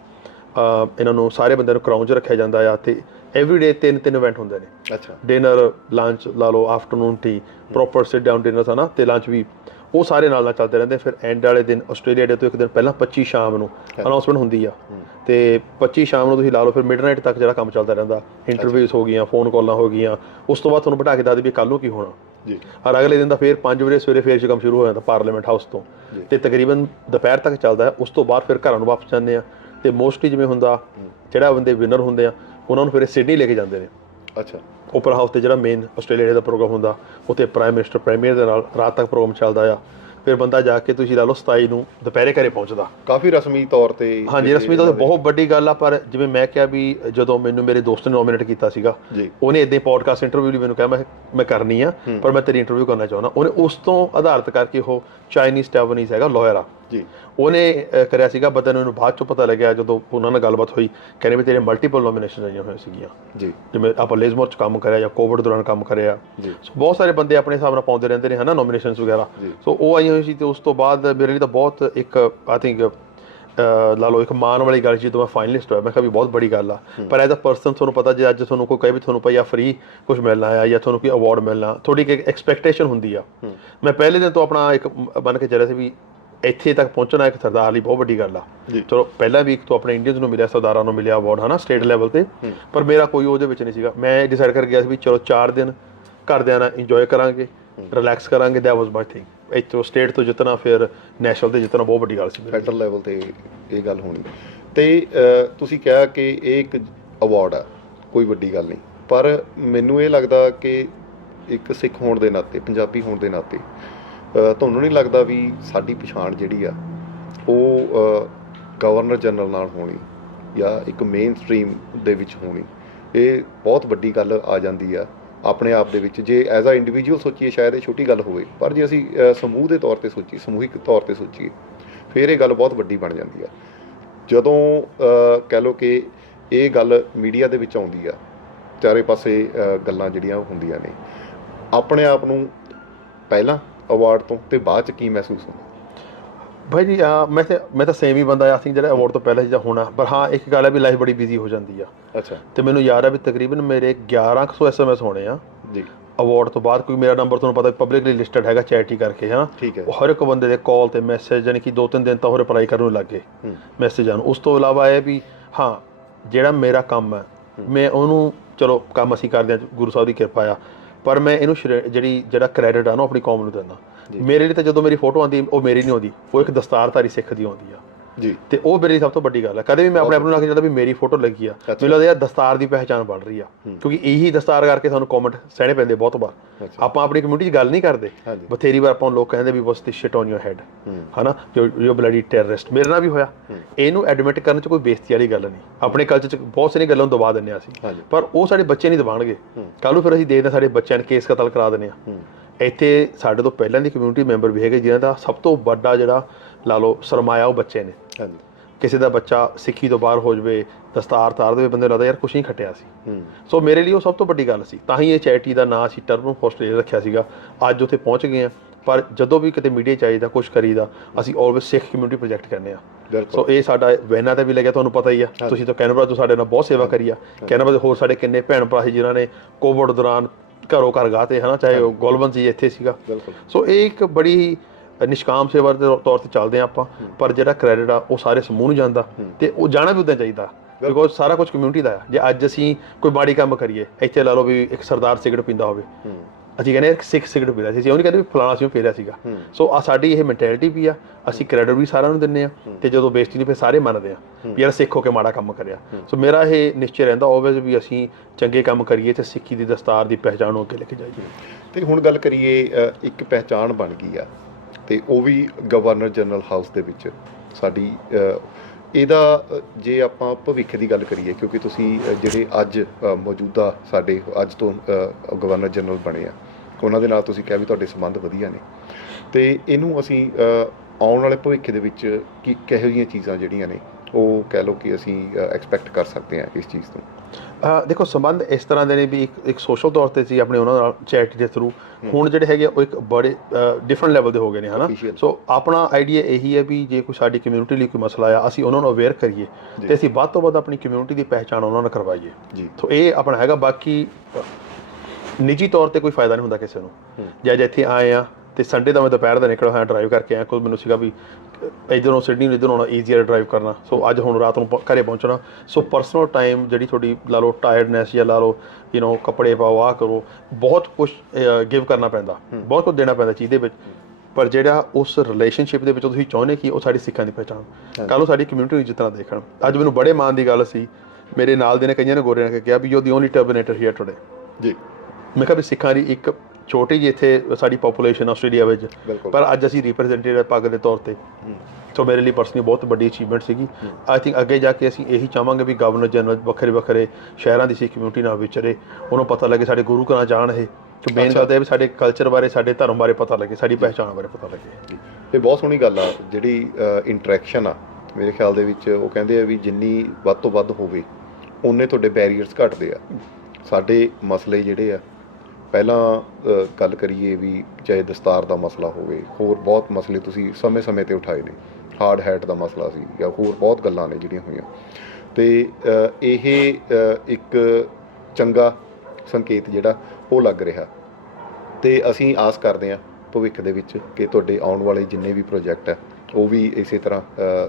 ਇਹਨਾਂ ਨੂੰ ਸਾਰੇ ਬੰਦਿਆਂ ਨੂੰ ਕਰਾਊਨ 'ਚ ਰੱਖਿਆ ਜਾਂਦਾ ਆ ਤੇ ਐਵਰੀ ਤਿੰਨ ਤਿੰਨ ਇਵੈਂਟ ਹੁੰਦੇ ਨੇ। ਅੱਛਾ। ਡਿਨਰ ਲੰਚ ਲਾ ਲਓ afternoon tea proper sit down dinner ਹਨਾ? ਤੇ ਲੰਚ ਵੀ ਉਹ ਸਾਰੇ ਨਾਲ ਨਾਲ ਚੱਲਦੇ ਰਹਿੰਦੇ ਫਿਰ ਐਂਡ ਵਾਲੇ ਦਿਨ ਆਸਟ੍ਰੇਲੀਆ ਡੇ ਤੋਂ ਇੱਕ ਦਿਨ ਪਹਿਲਾਂ 25 ਸ਼ਾਮ ਨੂੰ ਅਨਾਉਂਸਮੈਂਟ ਹੁੰਦੀ ਆ। ਤੇ 25 ਸ਼ਾਮ ਨੂੰ ਤੁਸੀਂ ਲਾ ਲਓ ਫਿਰ ਮਿਡਨਾਈਟ ਤੱਕ ਜਿਹੜਾ ਕੰਮ ਚੱਲਦਾ ਰਹਿੰਦਾ ਇੰਟਰਵਿਊਜ਼ ਹੋ ਗਈਆਂ ਫੋਨ ਕਾਲਾਂ ਹੋ ਗਈਆਂ ਉਸ ਤੋਂ ਬਾਅਦ ਤੁਹਾਨੂੰ ਬਿਠਾ ਕੇ ਦੱਸਦੇ ਵੀ ਕੱਲ ਨੂੰ ਕੀ ਹੋਣਾ। ਜੀ। ਔਰ ਅਗਲੇ ਦਿਨ ਦਾ ਫਿਰ 5 ਵਜੇ ਸਵੇਰੇ ਫੇਰ ਕੰਮ ਸ਼ੁਰੂ ਹੋ ਜਾਂਦਾ ਪਾਰਲੀਮੈਂਟ ਹਾਊਸ ਤੋਂ। ਤੇ ਤਕਰੀਬਨ ਦੁਪਹਿਰ ਤੱਕ ਚੱਲਦਾ ਉਸ ਤੋਂ ਬਾਅਦ ਫਿਰ ਘਰਾਂ ਨੂੰ ਵਾਪਸ ਜਾਂਦੇ ਆ। ਤੇ ਮੋਸਟਲੀ ਜਿਵੇਂ ਹੁੰਦਾ ਜਿਹੜਾ ਬੰਦੇ ਵਿਨਰ ਹੁੰਦੇ ਆ ਉਹਨਾਂ ਨੂੰ ਫਿਰ ਸਿਡਨੀ ਲੈ ਕੇ ਜਾਂਦੇ ਨੇ। ਅੱਛਾ। ਓਪਰਾ ਹਾਊਸ ਤੇ ਜਿਹੜਾ ਮੇਨ ਆਸਟ੍ਰੇਲੀਆ ਦਾ ਪ੍ਰੋਗਰਾਮ ਹੁੰਦਾ ਉੱਥੇ ਪ੍ਰਾਈਮ ਮਿਨਿਸਟਰ ਪ੍ਰੀਮੀਅਰ ਦੇ ਨਾਲ ਰਾਤ ਤੱਕ ਪ੍ਰੋਗਰਾਮ ਚੱਲਦਾ ਆ। ਫਿਰ ਬੰਦਾ ਜਾ ਕੇ ਤੁਸੀਂ ਲਾ ਲਓ 27 ਨੂੰ ਦੁਪਹਿਰੇ ਘਰੇ ਪਹੁੰਚਦਾ। ਕਾਫੀ ਰਸਮੀ ਤੌਰ ਤੇ ਹਾਂਜੀ ਰਸਮੀ ਤੌਰ ਤੇ ਬਹੁਤ ਵੱਡੀ ਗੱਲ ਆ ਪਰ ਜਿਵੇਂ ਮੈਂ ਕਿਹਾ ਵੀ ਜਦੋਂ ਮੈਨੂੰ ਮੇਰੇ ਦੋਸਤ ਨੇ ਨੋਮੀਨੇਟ ਕੀਤਾ ਸੀਗਾ ਉਹਨੇ ਇਦਾਂ ਪੋਡਕਾਸਟ ਇੰਟਰਵਿਊ ਲਈ ਮੈਨੂੰ ਕਿਹਾ ਮੈਂ ਮੈਂ ਕਰਨੀ ਆ ਪਰ ਮੈਂ ਤੇਰੀ ਇੰਟਰਵਿਊ ਕਰਨਾ ਚਾਹੁੰਦਾ। ਉਹਨੇ ਉਸ ਤੋਂ ਆਧਾਰਿਤ ਕਰਕੇ ਉਹ ਚਾਈਨੀਜ਼ ਟੈਵਨੀਜ਼ ਹੈਗਾ ਲਾਇਰ ਆ। ਜੀ। ਉਹਨੇ ਕਰਿਆ ਸੀਗਾ ਬਟ ਮੈਨੂੰ ਬਾਅਦ ਚੋਂ ਪਤਾ ਲੱਗਿਆ ਜਦੋਂ ਉਹਨਾਂ ਨਾਲ ਗੱਲਬਾਤ ਹੋਈ ਕਹਿੰਦੇ ਵੀ ਤੇਰੇ ਮਲਟੀਪਲ ਨੋਮੀਨੇਸ਼ਨ ਆਈਆਂ ਹੋਈਆਂ ਸੀਗੀਆਂ। ਜੀ। ਜਿਵੇਂ ਆਪਾਂ ਲੇਜ਼ਮੋਰ ਚ ਕੰਮ ਕਰਿਆ ਜਾਂ ਕੋਵਿਡ ਦੌਰਾਨ ਕੰਮ ਕਰਿਆ। ਜੀ। ਸੋ ਬਹੁਤ ਸਾਰੇ ਬੰਦੇ ਆਪਣੇ ਹਿਸਾਬ ਨਾਲ ਪਾਉਂਦੇ ਰਹਿੰਦੇ ਨੇ ਹਨਾ ਨੋਮੀਨੇਸ਼ਨਸ ਵਗੈਰਾ। ਸੋ ਉਹ ਆਈਆਂ ਹੋਈ ਸੀ ਤੇ ਉਸ ਤੋਂ ਬਾਅਦ ਮੇਰੇ ਲਈ ਤਾਂ ਬਹੁਤ ਇੱਕ ਆਈ ਥਿੰਕ ਲਾ ਲਓ ਇੱਕ ਮਾਣ ਵਾਲੀ ਗੱਲ ਸੀ ਜਦੋਂ ਮੈਂ ਫਾਈਨਲਿਸਟ ਹੋਇਆ। ਮੈਂ ਕਿਹਾ ਵੀ ਬਹੁਤ ਬੜੀ ਗੱਲ ਆ। ਪਰ ਐਜ਼ ਅ ਪਰਸਨ ਤੁਹਾਨੂੰ ਪਤਾ ਜੇ ਅੱਜ ਤੁਹਾਨੂੰ ਕੋਈ ਕਹੇ ਵੀ ਤੁਹਾਨੂੰ ਪਈ ਆ ਫ੍ਰੀ ਕੁਝ ਮਿਲਣਾ ਆ ਜਾਂ ਤੁਹਾਨੂੰ ਕੋਈ ਅਵਾਰਡ ਮਿਲਣਾ ਤੁਹਾਡੀ ਇੱਕ ਐਕਸਪੈਕਟੇਸ਼ਨ ਹੁੰਦੀ ਆ। ਮੈਂ ਪਹਿਲੇ ਦਿਨ ਤੋਂ ਆਪਣਾ ਇੱਕ ਬਣ ਕੇ ਚੱਲਿਆ ਸੀ ਵੀ ਇੱਥੇ ਤੱਕ ਪਹੁੰਚਣਾ ਇੱਕ ਸਰਦਾਰ ਲਈ ਬਹੁਤ ਵੱਡੀ ਗੱਲ ਆ। ਚਲੋ ਪਹਿਲਾਂ ਵੀ ਇੱਕ ਤੋਂ ਆਪਣੇ ਇੰਡੀਅਨਸ ਨੂੰ ਮਿਲਿਆ ਸਰਦਾਰਾਂ ਨੂੰ ਮਿਲਿਆ ਅਵਾਰਡ ਹਨਾ ਸਟੇਟ ਲੈਵਲ ਤੇ। ਪਰ ਮੇਰਾ ਕੋਈ ਉਹਦੇ ਵਿੱਚ ਨਹੀਂ ਸੀਗਾ। ਮੈਂ ਡਿਸਾਈਡ ਕਰ ਗਿਆ ਸੀ ਵੀ ਚਲੋ 4 ਦਿਨ ਘਰਦਿਆਂ ਨਾਲ ਇੰਜੋਏ ਕਰਾਂਗੇ ਰਿਲੈਕਸ ਕਰਾਂਗੇ ਦੈਟ ਵਾਸ ਮਾਈ ਥਿੰਗ ਇੱਥੋਂ ਸਟੇਟ ਤੋਂ ਜਿੱਤਣਾ ਫਿਰ ਨੈਸ਼ਨਲ ਤੇ ਜਿੱਤਣਾ ਬਹੁਤ ਵੱਡੀ ਗੱਲ ਸੀ। ਫੈਡਰਲ ਲੈਵਲ ਤੇ ਇਹ ਗੱਲ ਹੋਣੀ। ਤੇ ਤੁਸੀਂ ਕਿਹਾ ਕਿ ਇਹ ਇੱਕ ਅਵਾਰਡ ਆ ਕੋਈ ਵੱਡੀ ਗੱਲ ਨਹੀਂ। ਪਰ ਮੈਨੂੰ ਇਹ ਲੱਗਦਾ ਕਿ ਇੱਕ ਸਿੱਖ ਹੋਣ ਦੇ ਨਾਤੇ ਪੰਜਾਬੀ ਹੋਣ ਦੇ ਨਾਤੇ ਤੁਹਾਨੂੰ ਨਹੀਂ ਲੱਗਦਾ ਵੀ ਸਾਡੀ ਪਛਾਣ ਜਿਹੜੀ ਆ, ਉਹ ਗਵਰਨਰ ਜਨਰਲ ਨਾਲ ਹੋਣੀ ਜਾਂ ਇੱਕ ਮੇਨ ਸਟ੍ਰੀਮ ਦੇ ਵਿੱਚ ਹੋਣੀ? ਇਹ ਬਹੁਤ ਵੱਡੀ ਗੱਲ ਆ ਜਾਂਦੀ ਆ ਆਪਣੇ ਆਪ ਦੇ ਵਿੱਚ। ਜੇ ਐਜ਼ ਅ ਇੰਡੀਵਿਜੂਅਲ ਸੋਚੀਏ, ਸ਼ਾਇਦ ਇਹ ਛੋਟੀ ਗੱਲ ਹੋਵੇ, ਪਰ ਜੇ ਅਸੀਂ ਸਮੂਹ ਦੇ ਤੌਰ ਤੇ ਸੋਚੀਏ, ਸਮੂਹਿਕ ਤੌਰ ਤੇ ਸੋਚੀਏ, ਫਿਰ ਇਹ ਗੱਲ ਬਹੁਤ ਵੱਡੀ ਬਣ ਜਾਂਦੀ ਆ। ਜਦੋਂ ਕਹਿ ਲਓ ਕਿ ਇਹ ਗੱਲ ਮੀਡੀਆ ਦੇ ਵਿੱਚ ਆਉਂਦੀ ਆ, ਚਾਰੇ ਪਾਸੇ ਗੱਲਾਂ ਜਿਹੜੀਆਂ ਹੁੰਦੀਆਂ ਨੇ, ਆਪਣੇ ਆਪ ਨੂੰ ਪਹਿਲਾਂ ਅਵਾਰਡ ਤੋਂ ਤੇ ਬਾਅਦ ਚ ਕੀ ਮਹਿਸੂਸ ਹੁੰਦਾ? ਭਾਈ ਜੀ ਮੈਂ ਤੇ ਮੈਂ ਤਾਂ ਸੇਮ ਹੀ ਬੰਦਾ ਆ। ਸੀ ਜਿਹੜਾ ਅਵਾਰਡ ਤੋਂ ਪਹਿਲਾਂ ਜਿਹੜਾ ਹੋਣਾ ਪਰ ਹਾਂ ਇੱਕ ਗੱਲ ਹੈ ਵੀ ਲਾਈਫ ਬੜੀ ਬਿਜ਼ੀ ਹੋ ਜਾਂਦੀ ਆ। ਅੱਛਾ। ਤੇ ਮੈਨੂੰ ਯਾਦ ਹੈ ਵੀ ਤਕਰੀਬਨ ਮੇਰੇ 1100 ਐਸਐਮਐਸ ਹੋਣੇ ਆ। ਜੀ। ਅਵਾਰਡ ਤੋਂ ਬਾਅਦ ਕੋਈ ਮੇਰਾ ਨੰਬਰ ਤੁਹਾਨੂੰ ਪਤਾ ਪਬਲਿਕਲੀ ਲਿਸਟਡ ਹੈਗਾ ਚੈਰਿਟੀ ਕਰਕੇ ਹੈ। ਨਾ ਠੀਕ ਹੈ। ਉਹ ਹਰ ਇੱਕ ਬੰਦੇ ਦੇ ਕਾਲ ਤੇ ਮੈਸੇਜ ਯਾਨੀ ਕਿ ਦੋ ਤਿੰਨ ਦਿਨ ਤਾਂ ਹੋਰ ਰਿਪਲਾਈ ਕਰਨ ਨੂੰ ਲੱਗੇ ਮੈਸੇਜਾਂ ਨੂੰ ਉਸ ਤੋਂ ਇਲਾਵਾ ਇਹ ਵੀ ਹਾਂ ਜਿਹੜਾ ਮੇਰਾ ਕੰਮ ਹੈ। ਮੈਂ ਉਹਨੂੰ ਚਲੋ ਕੰਮ ਅਸੀਂ ਕਰਦੇ ਹਾਂ ਗੁਰੂ ਸਾਹਿਬ ਦੀ ਕਿਰਪਾ ਆ। ਪਰ ਮੈਂ ਇਹਨੂੰ ਜਿਹੜੀ ਜਿਹੜਾ ਕ੍ਰੈਡਿਟ ਆ ਨਾ ਆਪਣੀ ਕੌਮ ਨੂੰ ਦਿੰਦਾ। ਮੇਰੇ ਲਈ ਤਾਂ ਜਦੋਂ ਮੇਰੀ ਫੋਟੋ ਆਉਂਦੀ ਉਹ ਮੇਰੀ ਨਹੀਂ ਆਉਂਦੀ। ਉਹ ਇੱਕ ਦਸਤਾਰਧਾਰੀ ਸਿੱਖ ਦੀ ਆਉਂਦੀ ਆ। ਜੀ। ਤੇ ਉਹ ਮੇਰੇ ਲਈ ਸਭ ਤੋਂ ਵੱਡੀ ਗੱਲ ਹੈ। ਕਦੇ ਵੀ ਮੈਂ ਆਪਣੇ ਆਪ ਨੂੰ ਲੱਗ ਜਾਂਦਾ ਵੀ ਮੇਰੀ ਫੋਟੋ ਲੱਗੀ ਆ। ਮੈਨੂੰ ਲੱਗਦਾ ਯਾਰ ਦਸਤਾਰ ਦੀ ਪਹਿਚਾਣ ਬਣ ਰਹੀ ਆ। ਕਿਉਂਕਿ ਇਹੀ ਦਸਤਾਰ ਕਰਕੇ ਸਾਨੂੰ ਕਮੈਂਟ ਸਹਿਣੇ ਪੈਂਦੇ ਬਹੁਤ ਵਾਰ। ਆਪਾਂ ਆਪਣੀ ਕਮਿਊਨਿਟੀ 'ਚ ਗੱਲ ਨਹੀਂ ਕਰਦੇ। ਬਥੇਰੀ ਵਾਰ ਆਪਾਂ ਨੂੰ ਲੋਕ ਕਹਿੰਦੇ ਵੀ was this shit on your head ਹਨਾ? ਯੂ ਬਲੱਡੀ ਟੈਰਰਿਸਟ ਮੇਰੇ ਨਾਲ ਵੀ ਹੋਇਆ। ਇਹਨੂੰ ਐਡਮਿਟ ਕਰਨ 'ਚ ਕੋਈ ਬੇਇੱਜ਼ਤੀ ਵਾਲੀ ਗੱਲ ਨਹੀਂ। ਆਪਣੇ ਕਲਚਰ 'ਚ ਬਹੁਤ ਸਾਰੀਆਂ ਗੱਲਾਂ ਨੂੰ ਦਬਾ ਦਿੰਦੇ ਆ ਅਸੀਂ। ਪਰ ਉਹ ਸਾਡੇ ਬੱਚੇ ਨਹੀਂ ਦਬਾਣਗੇ। ਕੱਲ ਨੂੰ ਫਿਰ ਅਸੀਂ ਦੇਖਦੇ ਸਾਡੇ ਬੱਚਿਆਂ ਨੇ ਕੇਸ ਕਤਲ ਕਰਾ ਦਿੰਦੇ ਆ ਇੱਥੇ ਸਾਡੇ ਤੋਂ ਪਹਿਲਾਂ ਦੀ ਕਮਿਊਨਿਟੀ ਮੈਂਬਰ ਵੀ ਹੈਗੇ ਜਿਨ੍ਹਾਂ ਦਾ ਸਭ ਤੋਂ ਵੱਡਾ ਜਿਹੜਾ ਲਾ ਲਓ ਸਰਮਾਇਆ ਉਹ ਬੱਚੇ ਨੇ। ਹਾਂਜੀ ਕਿਸੇ ਦਾ ਬੱਚਾ ਸਿੱਖੀ ਤੋਂ ਬਾਹਰ ਹੋ ਜਵੇ ਦਸਤਾਰ ਤਾਰ ਦੇਵੇ ਬੰਦੇ ਨੂੰ ਲੱਗਦਾ ਯਾਰ ਕੁਛ ਨਹੀਂ ਖਟਿਆ ਸੀ। ਸੋ ਮੇਰੇ ਲਈ ਉਹ ਸਭ ਤੋਂ ਵੱਡੀ ਗੱਲ ਸੀ। ਤਾਂ ਹੀ ਇਹ ਚੈਰਿਟੀ ਦਾ ਨਾਂ ਅਸੀਂ ਟਰਬਨ ਆਸਟ੍ਰੇਲੀਆ ਰੱਖਿਆ ਸੀਗਾ। ਅੱਜ ਉੱਥੇ ਪਹੁੰਚ ਗਏ ਆ ਪਰ ਜਦੋਂ ਵੀ ਕਿਤੇ ਮੀਡੀਆ ਚਾਹੀਦਾ ਕੁਝ ਕਰੀਦਾ ਅਸੀਂ ਆਲਵੇਸ ਸਿੱਖ ਕਮਿਊਨਿਟੀ ਪ੍ਰੋਜੈਕਟ ਕਰਨੇ ਆ ਸੋ ਇਹ ਸਾਡਾ ਵੈਨਾਂ ਤੇ ਵੀ ਲੱਗਿਆ ਤੁਹਾਨੂੰ ਪਤਾ ਹੀ ਆ। ਤੁਸੀਂ ਤਾਂ ਕੈਨਬਰਾ ਤੋਂ ਸਾਡੇ ਨਾਲ ਬਹੁਤ ਸੇਵਾ ਕਰੀ ਆ। ਕੈਨਬਰਾ ਦੇ ਹੋਰ ਸਾਡੇ ਕਿੰਨੇ ਭੈਣ ਭਰਾ ਸੀ ਜਿਨ੍ਹਾਂ ਨੇ ਕੋਵਿਡ ਦੌਰਾਨ ਘਰੋਂ ਘਰ ਗਾਤੇ ਹਨਾ ਚਾਹੇ ਉਹ ਗੋਲਬਨ ਸੀ ਇੱਥੇ ਸੀਗਾ। ਸੋ ਇਹ ਇੱਕ ਬੜੀ ਨਿਸ਼ਕਾਮ ਸੇਵਾ ਦੇ ਤੌਰ ਤੇ ਚੱਲਦੇ ਆ ਆਪਾਂ ਪਰ ਜਿਹੜਾ ਕ੍ਰੈਡਿਟ ਆ ਉਹ ਸਾਰੇ ਸਮੂਹ ਨੂੰ ਜਾਂਦਾ ਤੇ ਉਹ ਜਾਣਾ ਵੀ ਉਦਾਂ ਚਾਹੀਦਾ। ਬਿਕੋਜ਼ ਸਾਰਾ ਕੁਝ ਕਮਿਊਨਿਟੀ ਦਾ ਆ। ਜੇ ਅੱਜ ਅਸੀਂ ਕੋਈ ਮਾੜੀ ਕੰਮ ਕਰੀਏ ਇੱਥੇ ਲਾ ਲਓ ਵੀ ਇੱਕ ਸਰਦਾਰ ਸਿਗਰਟ ਪੀਂਦਾ ਹੋਵੇ। ਹੂੰ। ਅਸੀਂ ਕਹਿੰਦੇ ਇੱਕ ਸਿੱਖ ਸਿਗਰਟ ਪੀਂਦਾ ਸੀ। ਅਸੀਂ ਉਹ ਨਹੀਂ ਕਹਿੰਦੇ ਫਲਾਣਾ ਸੀ ਰਿਹਾ ਸੀਗਾ। ਸੋ ਆ ਸਾਡੀ ਇਹ ਮੈਂਟੈਲਿਟੀ ਵੀ ਆ। ਅਸੀਂ ਕ੍ਰੈਡਿਟ ਵੀ ਸਾਰਿਆਂ ਨੂੰ ਦਿੰਨੇ ਆ ਤੇ ਜਦੋਂ ਬੇਇੱਜ਼ਤੀ ਨਹੀਂ ਫਿਰ ਸਾਰੇ ਮੰਨਦੇ ਆ ਵੀ ਯਾਰ ਸਿੱਖ ਹੋ ਕੇ ਮਾੜਾ ਕੰਮ ਕਰਿਆ। ਸੋ ਮੇਰਾ ਇਹ ਨਿਸ਼ਚੈ ਰਹਿੰਦਾ ਆਲਵੇਜ਼ ਵੀ ਅਸੀਂ ਚੰਗੇ ਕੰਮ ਕਰੀਏ ਤੇ ਸਿੱਖੀ ਦੀ ਦਸਤਾਰ ਦੀ ਪਹਿਚਾਣ ਨੂੰ ਅੱਗੇ ਲੈ ਕੇ ਜਾਈਏ। ਤੇ ਹੁਣ ਗੱਲ ਕਰੀਏ ਇੱਕ ਪਹਿਚਾਣ ਬਣ ਗਈ ਆ। ਤੇ ਉਹ ਵੀ ਗਵਰਨਰ ਜਨਰਲ ਹਾਊਸ ਦੇ ਵਿੱਚ ਸਾਡੀ ਇਹਦਾ ਜੇ ਆਪਾਂ ਭਵਿੱਖ ਦੀ ਗੱਲ ਕਰੀਏ, ਕਿਉਂਕਿ ਤੁਸੀਂ ਜਿਹੜੇ ਅੱਜ ਮੌਜੂਦਾ ਸਾਡੇ ਅੱਜ ਤੋਂ ਗਵਰਨਰ ਜਨਰਲ ਬਣੇ ਆ, ਉਹਨਾਂ ਦੇ ਨਾਲ ਤੁਸੀਂ ਕਿਹਾ ਵੀ ਤੁਹਾਡੇ ਸੰਬੰਧ ਵਧੀਆ ਨੇ। ਤੇ ਇਹਨੂੰ ਅਸੀਂ ਆਉਣ ਵਾਲੇ ਭਵਿੱਖ ਦੇ ਵਿੱਚ ਕੀ ਕਿਹੋ ਜਿਹੀਆਂ ਚੀਜ਼ਾਂ ਜਿਹੜੀਆਂ ਨੇ, ਉਹ ਕਹਿ ਲਓ ਕਿ ਅਸੀਂ ਐਕਸਪੈਕਟ ਕਰ ਸਕਦੇ ਹਾਂ ਇਸ ਚੀਜ਼ ਤੋਂ। ਦੇਖੋ ਸੰਬੰਧ ਇਸ ਤਰ੍ਹਾਂ ਦੇ ਨੇ ਵੀ ਇੱਕ ਇੱਕ ਸੋਸ਼ਲ ਤੌਰ ਤੇ ਸੀ ਆਪਣੇ ਉਹਨਾਂ ਨਾਲ ਚੈਰਿਟੀ ਦੇ ਥਰੂ ਹੁਣ ਜਿਹੜੇ ਹੈਗੇ ਉਹ ਇੱਕ ਬੜੇ ਡਿਫਰੈਂਟ ਲੈਵਲ ਦੇ ਹੋ ਗਏ ਨੇ ਹਨਾ। ਸੋ ਆਪਣਾ ਆਈਡੀਆ ਇਹੀ ਹੈ ਵੀ ਜੇ ਕੋਈ ਸਾਡੀ ਕਮਿਊਨਿਟੀ ਲਈ ਕੋਈ ਮਸਲਾ ਆ ਅਸੀਂ ਉਹਨਾਂ ਨੂੰ ਅਵੇਅਰ ਕਰੀਏ ਤੇ ਅਸੀਂ ਵੱਧ ਤੋਂ ਵੱਧ ਆਪਣੀ ਕਮਿਊਨਿਟੀ ਦੀ ਪਹਿਚਾਣ ਉਹਨਾਂ ਨਾਲ ਕਰਵਾਈਏ। ਜੀ। ਸੋ ਇਹ ਆਪਣਾ ਹੈਗਾ ਬਾਕੀ ਨਿੱਜੀ ਤੌਰ ਤੇ ਕੋਈ ਫਾਇਦਾ ਨਹੀਂ ਹੁੰਦਾ ਕਿਸੇ ਨੂੰ। ਜਾਂ ਜੇ ਇੱਥੇ ਆਏ ਆ ਤੇ ਸੰਡੇ ਦਾ ਮੈਂ ਦੁਪਹਿਰ ਦਾ ਨਿਕਲ ਹੋਇਆ ਡਰਾਈਵ ਕਰਕੇ ਆਇਆ ਕੋਈ ਮੈਨੂੰ ਸੀਗਾ ਵੀ ਇੱਧਰੋਂ ਸਿਡਨੀ ਨੂੰ ਇੱਧਰੋਂ ਆਉਣਾ ਈਜ਼ੀਅਰ ਡਰਾਈਵ ਕਰਨਾ। ਸੋ ਅੱਜ ਹੁਣ ਰਾਤ ਨੂੰ ਪ- ਘਰੇ ਪਹੁੰਚਣਾ। ਸੋ ਪਰਸਨਲ ਟਾਈਮ ਜਿਹੜੀ ਤੁਹਾਡੀ ਲਾ ਲਓ ਟਾਇਰਡਨੈਸ ਜਾਂ ਲਾ ਲਓ ਯੂ نو ਕੱਪੜੇ ਪਾਓ ਆਹ ਕਰੋ ਬਹੁਤ ਕੁਝ ਗਿਵ ਕਰਨਾ ਪੈਂਦਾ। ਬਹੁਤ ਕੁਝ ਦੇਣਾ ਪੈਂਦਾ ਚੀਜ਼ ਦੇ ਵਿੱਚ। ਪਰ ਜਿਹੜਾ ਉਸ ਰਿਲੇਸ਼ਨਸ਼ਿਪ ਦੇ ਵਿੱਚ ਤੁਸੀਂ ਚਾਹੁੰਦੇ ਕਿ ਉਹ ਸਾਡੀ ਸਿੱਖਾਂ ਦੀ ਪਹਿਚਾਣ। ਕੱਲ ਨੂੰ ਸਾਡੀ ਕਮਿਊਨਿਟੀ ਨੂੰ ਜਿੱਤਣਾ ਦੇਖਣ। ਅੱਜ ਮੈਨੂੰ ਬੜੇ ਮਾਣ ਦੀ ਗੱਲ ਸੀ। ਮੇਰੇ ਨਾਲ ਦੇ ਨੇ ਕਈਆਂ ਨੇ ਗੋਰੇ ਨੇ ਕਿਹਾ ਵੀ you the only Turbanator here today ਜੀ। ਮੈਂ ਕਿਹਾ ਵੀ ਸਿੱਖਾਂ ਦੀ ਇੱਕ ਛੋਟੀ ਜਿਹੀ ਇੱਥੇ ਸਾਡੀ ਪੋਪੂਲੇਸ਼ਨ ਆਸਟ੍ਰੇਲੀਆ ਵਿੱਚ। ਪਰ ਅੱਜ ਅਸੀਂ ਰਿਪਰੈਜ਼ੈਂਟੇਟਿਵ ਪੱਗ ਦੇ ਤੌਰ ਤੇ। ਸੋ ਮੇਰੇ ਲਈ ਪਰਸਨਲੀ ਬਹੁਤ ਵੱਡੀ ਅਚੀਵਮੈਂਟ ਸੀਗੀ। ਆਈ ਥਿੰਕ ਅੱਗੇ ਜਾ ਕੇ ਅਸੀਂ ਇਹੀ ਚਾਹਾਂਗੇ ਵੀ ਗਵਰਨਰ ਜਨਰਲ ਵੱਖਰੇ ਵੱਖਰੇ ਸ਼ਹਿਰਾਂ ਦੀ ਸਿੱਖ ਕਮਿਊਨਿਟੀ ਨਾਲ ਵਿਚਰੇ ਉਹਨੂੰ ਪਤਾ ਲੱਗੇ ਸਾਡੇ ਗੁਰੂ ਘਰਾਂ ਜਾਣ ਇਹ। ਕਿ ਮੇਨ ਗੱਲ ਤਾਂ ਇਹ ਵੀ ਸਾਡੇ ਕਲਚਰ ਬਾਰੇ ਸਾਡੇ ਧਰਮ ਬਾਰੇ ਪਤਾ ਲੱਗੇ ਸਾਡੀ ਪਹਿਚਾਣ ਬਾਰੇ ਪਤਾ ਲੱਗੇ। ਇਹ ਬਹੁਤ ਸੋਹਣੀ ਗੱਲ ਆ ਜਿਹੜੀ ਇੰਟਰੈਕਸ਼ਨ ਆ ਮੇਰੇ ਖਿਆਲ ਦੇ ਵਿੱਚ ਉਹ ਕਹਿੰਦੇ ਆ ਵੀ ਜਿੰਨੀ ਵੱਧ ਤੋਂ ਵੱਧ ਹੋਵੇ ਉਨੇ ਤੁਹਾਡੇ ਬੈਰੀਅਰਸ ਘਟਦੇ ਆ। ਸਾਡੇ ਮਸਲੇ ਜਿਹੜੇ ਆ ਪਹਿਲਾਂ ਗੱਲ ਕਰੀਏ ਵੀ ਚਾਹੇ ਦਸਤਾਰ ਦਾ ਮਸਲਾ ਹੋਵੇ, ਹੋਰ ਬਹੁਤ ਮਸਲੇ ਤੁਸੀਂ ਸਮੇਂ-ਸਮੇਂ ਤੇ ਉਠਾਏ ਨੇ। ਹਾਰਡ ਹੈਟ ਦਾ ਮਸਲਾ ਸੀ ਜਾਂ ਹੋਰ ਬਹੁਤ ਗੱਲਾਂ ਨੇ ਜਿਹੜੀਆਂ ਹੋਈਆਂ। ਤੇ ਇਹ ਇੱਕ ਚੰਗਾ ਸੰਕੇਤ ਜਿਹੜਾ ਉਹ ਲੱਗ ਰਿਹਾ। ਤੇ ਅਸੀਂ ਆਸ ਕਰਦੇ ਹਾਂ ਭਵਿੱਖ ਦੇ ਵਿੱਚ ਕਿ ਤੁਹਾਡੇ ਆਉਣ ਵਾਲੇ ਜਿੰਨੇ ਵੀ ਪ੍ਰੋਜੈਕਟ ਹੈ ਉਹ ਵੀ ਇਸੇ ਤਰ੍ਹਾਂ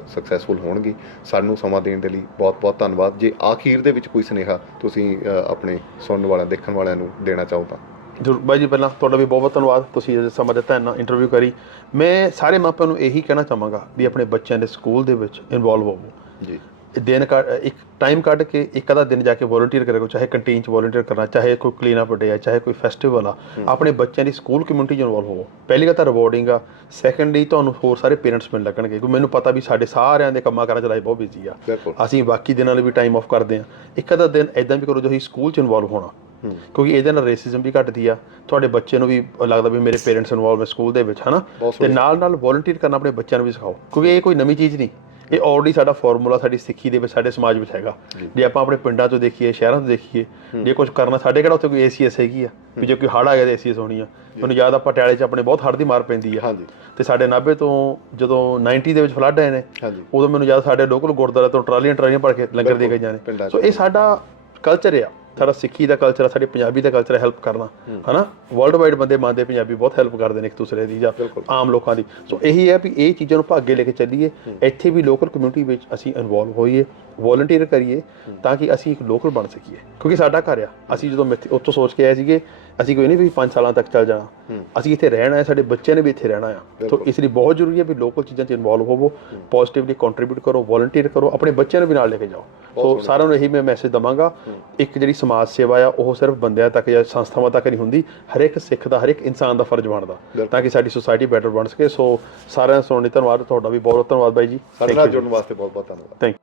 ਸਕਸੈਸਫੁਲ ਹੋਣਗੇ ਸਾਨੂੰ ਸਮਾਂ ਦੇਣ ਦੇ ਲਈ ਬਹੁਤ-ਬਹੁਤ ਧੰਨਵਾਦ। ਜੇ ਆਖੀਰ ਦੇ ਵਿੱਚ ਕੋਈ ਸੁਨੇਹਾ ਤੁਸੀਂ ਆਪਣੇ ਸੁਣਨ ਵਾਲਿਆਂ ਦੇਖਣ ਵਾਲਿਆਂ ਨੂੰ ਦੇਣਾ ਚਾਹੋ ਤਾਂ। ਜਰੂਰ। ਬਾਈ ਜੀ ਪਹਿਲਾਂ ਤੁਹਾਡਾ ਵੀ ਬਹੁਤ ਬਹੁਤ ਧੰਨਵਾਦ। ਤੁਸੀਂ ਇਹ ਸਮਾਂ ਦਿੱਤਾ ਇੰਨਾ ਇੰਟਰਵਿਊ ਕਰੀ। ਮੈਂ ਸਾਰੇ ਮਾਪਿਆਂ ਨੂੰ ਇਹੀ ਕਹਿਣਾ ਚਾਹਾਂਗਾ ਵੀ ਆਪਣੇ ਬੱਚਿਆਂ ਦੇ ਸਕੂਲ ਦੇ ਵਿੱਚ ਇਨਵੋਲਵ ਹੋਵੋ। ਜੀ। ਦਿਨ ਇੱਕ ਟਾਈਮ ਕੱਢ ਕੇ ਇੱਕ ਅੱਧਾ ਦਿਨ ਜਾ ਕੇ ਵੋਲੰਟੀਅਰ ਕਰੋ ਚਾਹੇ ਕੰਟੀਨ 'ਚ ਵੋਲੰਟੀਅਰ ਕਰਨਾ ਚਾਹੇ ਕੋਈ ਕਲੀਨ ਅਪ ਡੇ ਆ ਚਾਹੇ ਕੋਈ ਫੈਸਟੀਵਲ ਆ ਆਪਣੇ ਬੱਚਿਆਂ ਦੀ ਸਕੂਲ ਕਮਿਊਨਿਟੀ 'ਚ ਇਨਵੋਲਵ ਹੋਵੋ। ਪਹਿਲੀ ਗੱਲ ਤਾਂ ਰਿਵਾਰਡਿੰਗ ਆ ਸੈਕੰਡਲੀ ਤੁਹਾਨੂੰ ਹੋਰ ਸਾਰੇ ਪੇਰੈਂਟਸ ਮਿਲ ਲੱਗਣਗੇ ਕਿਉਂਕਿ ਮੈਨੂੰ ਪਤਾ ਵੀ ਸਾਡੇ ਸਾਰਿਆਂ ਦੇ ਕੰਮਾਂ ਕਾਰਾਂ 'ਚ ਲਾਈਫ ਬਹੁਤ ਬਿਜ਼ੀ ਆ। ਅਸੀਂ ਬਾਕੀ ਦਿਨਾਂ ਲਈ ਵੀ ਟਾਈਮ ਆਫ ਕਰਦੇ ਆ। ਇੱਕ ਅੱਧਾ ਦਿਨ ਐਦਾਂ ਵੀ ਕਰੋ ਜੋ ਅਸੀਂ ਸਕੂਲ 'ਚ ਇਨਵੋਲਵ ਹੋਣਾ। ਕਿਉਂਕਿ ਇਹਦੇ ਨਾਲ ਰੇਸਿਜ਼ਮ ਵੀ ਘਟਦੀ ਆ ਤੁਹਾਡੇ ਬੱਚੇ ਨੂੰ ਵੀ ਲੱਗਦਾ ਵੀ ਮੇਰੇ ਪੇਰੈਂਟਸ ਇਨਵੋਲਵ ਹੈ ਸਕੂਲ ਦੇ ਵਿੱਚ ਹਨਾ? ਤੇ ਨਾਲ ਨਾਲ ਵੋਲੰਟੀਅਰ ਕਰਨਾ ਆਪਣੇ ਬੱਚਿਆਂ ਨੂੰ ਵੀ ਸਿਖਾਓ ਕਿਉਂਕਿ ਇਹ ਕੋਈ ਨਵੀਂ ਚੀਜ਼ ਨਹੀਂ। ਇਹ ਆਲਰੇਡੀ ਸਾਡਾ ਫਾਰਮੂਲਾ ਸਾਡੀ ਸਿੱਖੀ ਦੇ ਵਿੱਚ ਸਾਡੇ ਸਮਾਜ ਵਿੱਚ ਹੈਗਾ। ਜੇ। ਆਪਾਂ ਆਪਣੇ ਪਿੰਡਾਂ ਤੋਂ ਦੇਖੀਏ ਸ਼ਹਿਰਾਂ ਤੋਂ ਦੇਖੀਏ ਜੇ ਕੁਝ ਕਰਨਾ ਸਾਡੇ ਕਿਹੜਾ ਉੱਥੇ ਕੋਈ ਏਸੀਐਸ ਹੈਗੀ ਆ? ਵੀ ਜੇ ਕੋਈ ਹੜ੍ਹ ਆ ਗਿਆ ਤੇ ਏਸੀਐਸ ਹੋਣੀ ਆ। ਮੈਨੂੰ ਯਾਦ ਆ ਪਟਿਆਲੇ 'ਚ ਆਪਣੇ ਬਹੁਤ ਹੜ੍ਹ ਦੀ ਮਾਰ ਪੈਂਦੀ ਆ। ਹਾਂਜੀ। ਤੇ ਸਾਡੇ ਨਾਭੇ ਤੋਂ ਜਦੋਂ 90 ਦੇ ਵਿੱਚ ਫਲੱਡ ਆਏ ਨੇ ਉਦੋਂ ਮੈਨੂੰ ਯਾਦ ਸਾਡੇ ਲੋਕਲ ਗੁਰਦੁਆਰੇ ਤੋਂ ਟਰਾਲੀਆਂ ਟਰਾਲੀਆਂ ਭਰ ਕੇ ਲੰਗਰ ਦੇ ਕੇ ਜਾਣੇ। ਸੋ ਇਹ ਸਾਡਾ ਕਲਚਰ ਆ। ਸਾਡਾ ਸਿੱਖੀ ਦਾ ਕਲਚਰ ਆ ਸਾਡੀ ਪੰਜਾਬੀ ਦਾ ਕਲਚਰ ਹੈਲਪ ਕਰਨਾ। ਹਨਾ? ਵਰਲਡ ਵਾਈਡ ਬੰਦੇ ਮੰਨਦੇ ਪੰਜਾਬੀ ਬਹੁਤ ਹੈਲਪ ਕਰਦੇ ਨੇ ਇੱਕ ਦੂਸਰੇ ਦੀ ਜਾਂ। ਆਮ ਲੋਕਾਂ ਦੀ। ਸੋ ਇਹੀ ਹੈ ਵੀ ਇਹ ਚੀਜ਼ਾਂ ਨੂੰ ਅੱਗੇ ਲੈ ਕੇ ਚੱਲੀਏ। ਇੱਥੇ ਵੀ ਲੋਕਲ ਕਮਿਊਨਿਟੀ ਵਿੱਚ ਅਸੀਂ ਇਨਵੋਲਵ ਹੋਈਏ ਵੋਲੰਟੀਅਰ ਕਰੀਏ ਤਾਂ ਕਿ ਅਸੀਂ ਇੱਕ ਲੋਕਲ ਬਣ ਸਕੀਏ। ਕਿਉਂਕਿ ਸਾਡਾ ਘਰ ਆ। ਅਸੀਂ ਜਦੋਂ ਉੱਥੋਂ ਸੋਚ ਕੇ ਆਏ ਸੀਗੇ ਅਸੀਂ ਕੋਈ ਨਹੀਂ ਵੀ 5 ਸਾਲਾਂ ਤੱਕ ਚੱਲ ਜਾਣਾ। ਅਸੀਂ ਇੱਥੇ ਰਹਿਣਾ ਹੈ ਸਾਡੇ ਬੱਚਿਆਂ ਨੇ ਵੀ ਇੱਥੇ ਰਹਿਣਾ ਆ। ਸੋ ਇਸ ਲਈ ਬਹੁਤ ਜ਼ਰੂਰੀ ਹੈ ਵੀ ਲੋਕਲ ਚੀਜ਼ਾਂ 'ਚ ਇਨਵੋਲਵ ਹੋਵੋ ਪੋਜ਼ਿਟਿਵਲੀ ਕੰਟਰੀਬਿਊਟ ਕਰੋ ਵੋਲੰਟੀਅਰ ਕਰੋ ਆਪਣੇ ਬੱਚਿਆਂ ਨੂੰ ਵੀ ਨਾਲ ਲੈ ਕੇ ਜਾਓ। ਸੋ ਸਾਰਿਆਂ ਨੂੰ ਇਹੀ ਮੈਂ ਮੈਸੇਜ ਦਵਾਂਗਾ ਇੱਕ ਜਿਹੜੀ ਸਮਾਜ ਸੇਵਾ ਆ ਉਹ ਸਿਰਫ ਬੰਦਿਆਂ ਤੱਕ ਜਾਂ ਸੰਸਥਾਵਾਂ ਤੱਕ ਨਹੀਂ ਹੁੰਦੀ ਹਰ ਇੱਕ ਸਿੱਖ ਦਾ ਹਰ ਇੱਕ ਇਨਸਾਨ ਦਾ ਫਰਜ਼ ਬਣਦਾ ਤਾਂ ਕਿ ਸਾਡੀ ਸੁਸਾਇਟੀ ਬੈਟਰ ਬਣ ਸਕੇ। ਸੋ ਸਾਰਿਆਂ ਦਾ ਸੁਣਨ ਲਈ ਧੰਨਵਾਦ ਤੁਹਾਡਾ ਵੀ ਬਹੁਤ ਬਹੁਤ ਧੰਨਵਾਦ ਬਾਈ ਜੀ। ਸਾਡੇ ਨਾਲ ਜੁੜਨ ਵਾਸਤੇ ਬਹੁਤ ਬਹੁਤ ਧੰਨਵਾਦ ਥੈਂਕ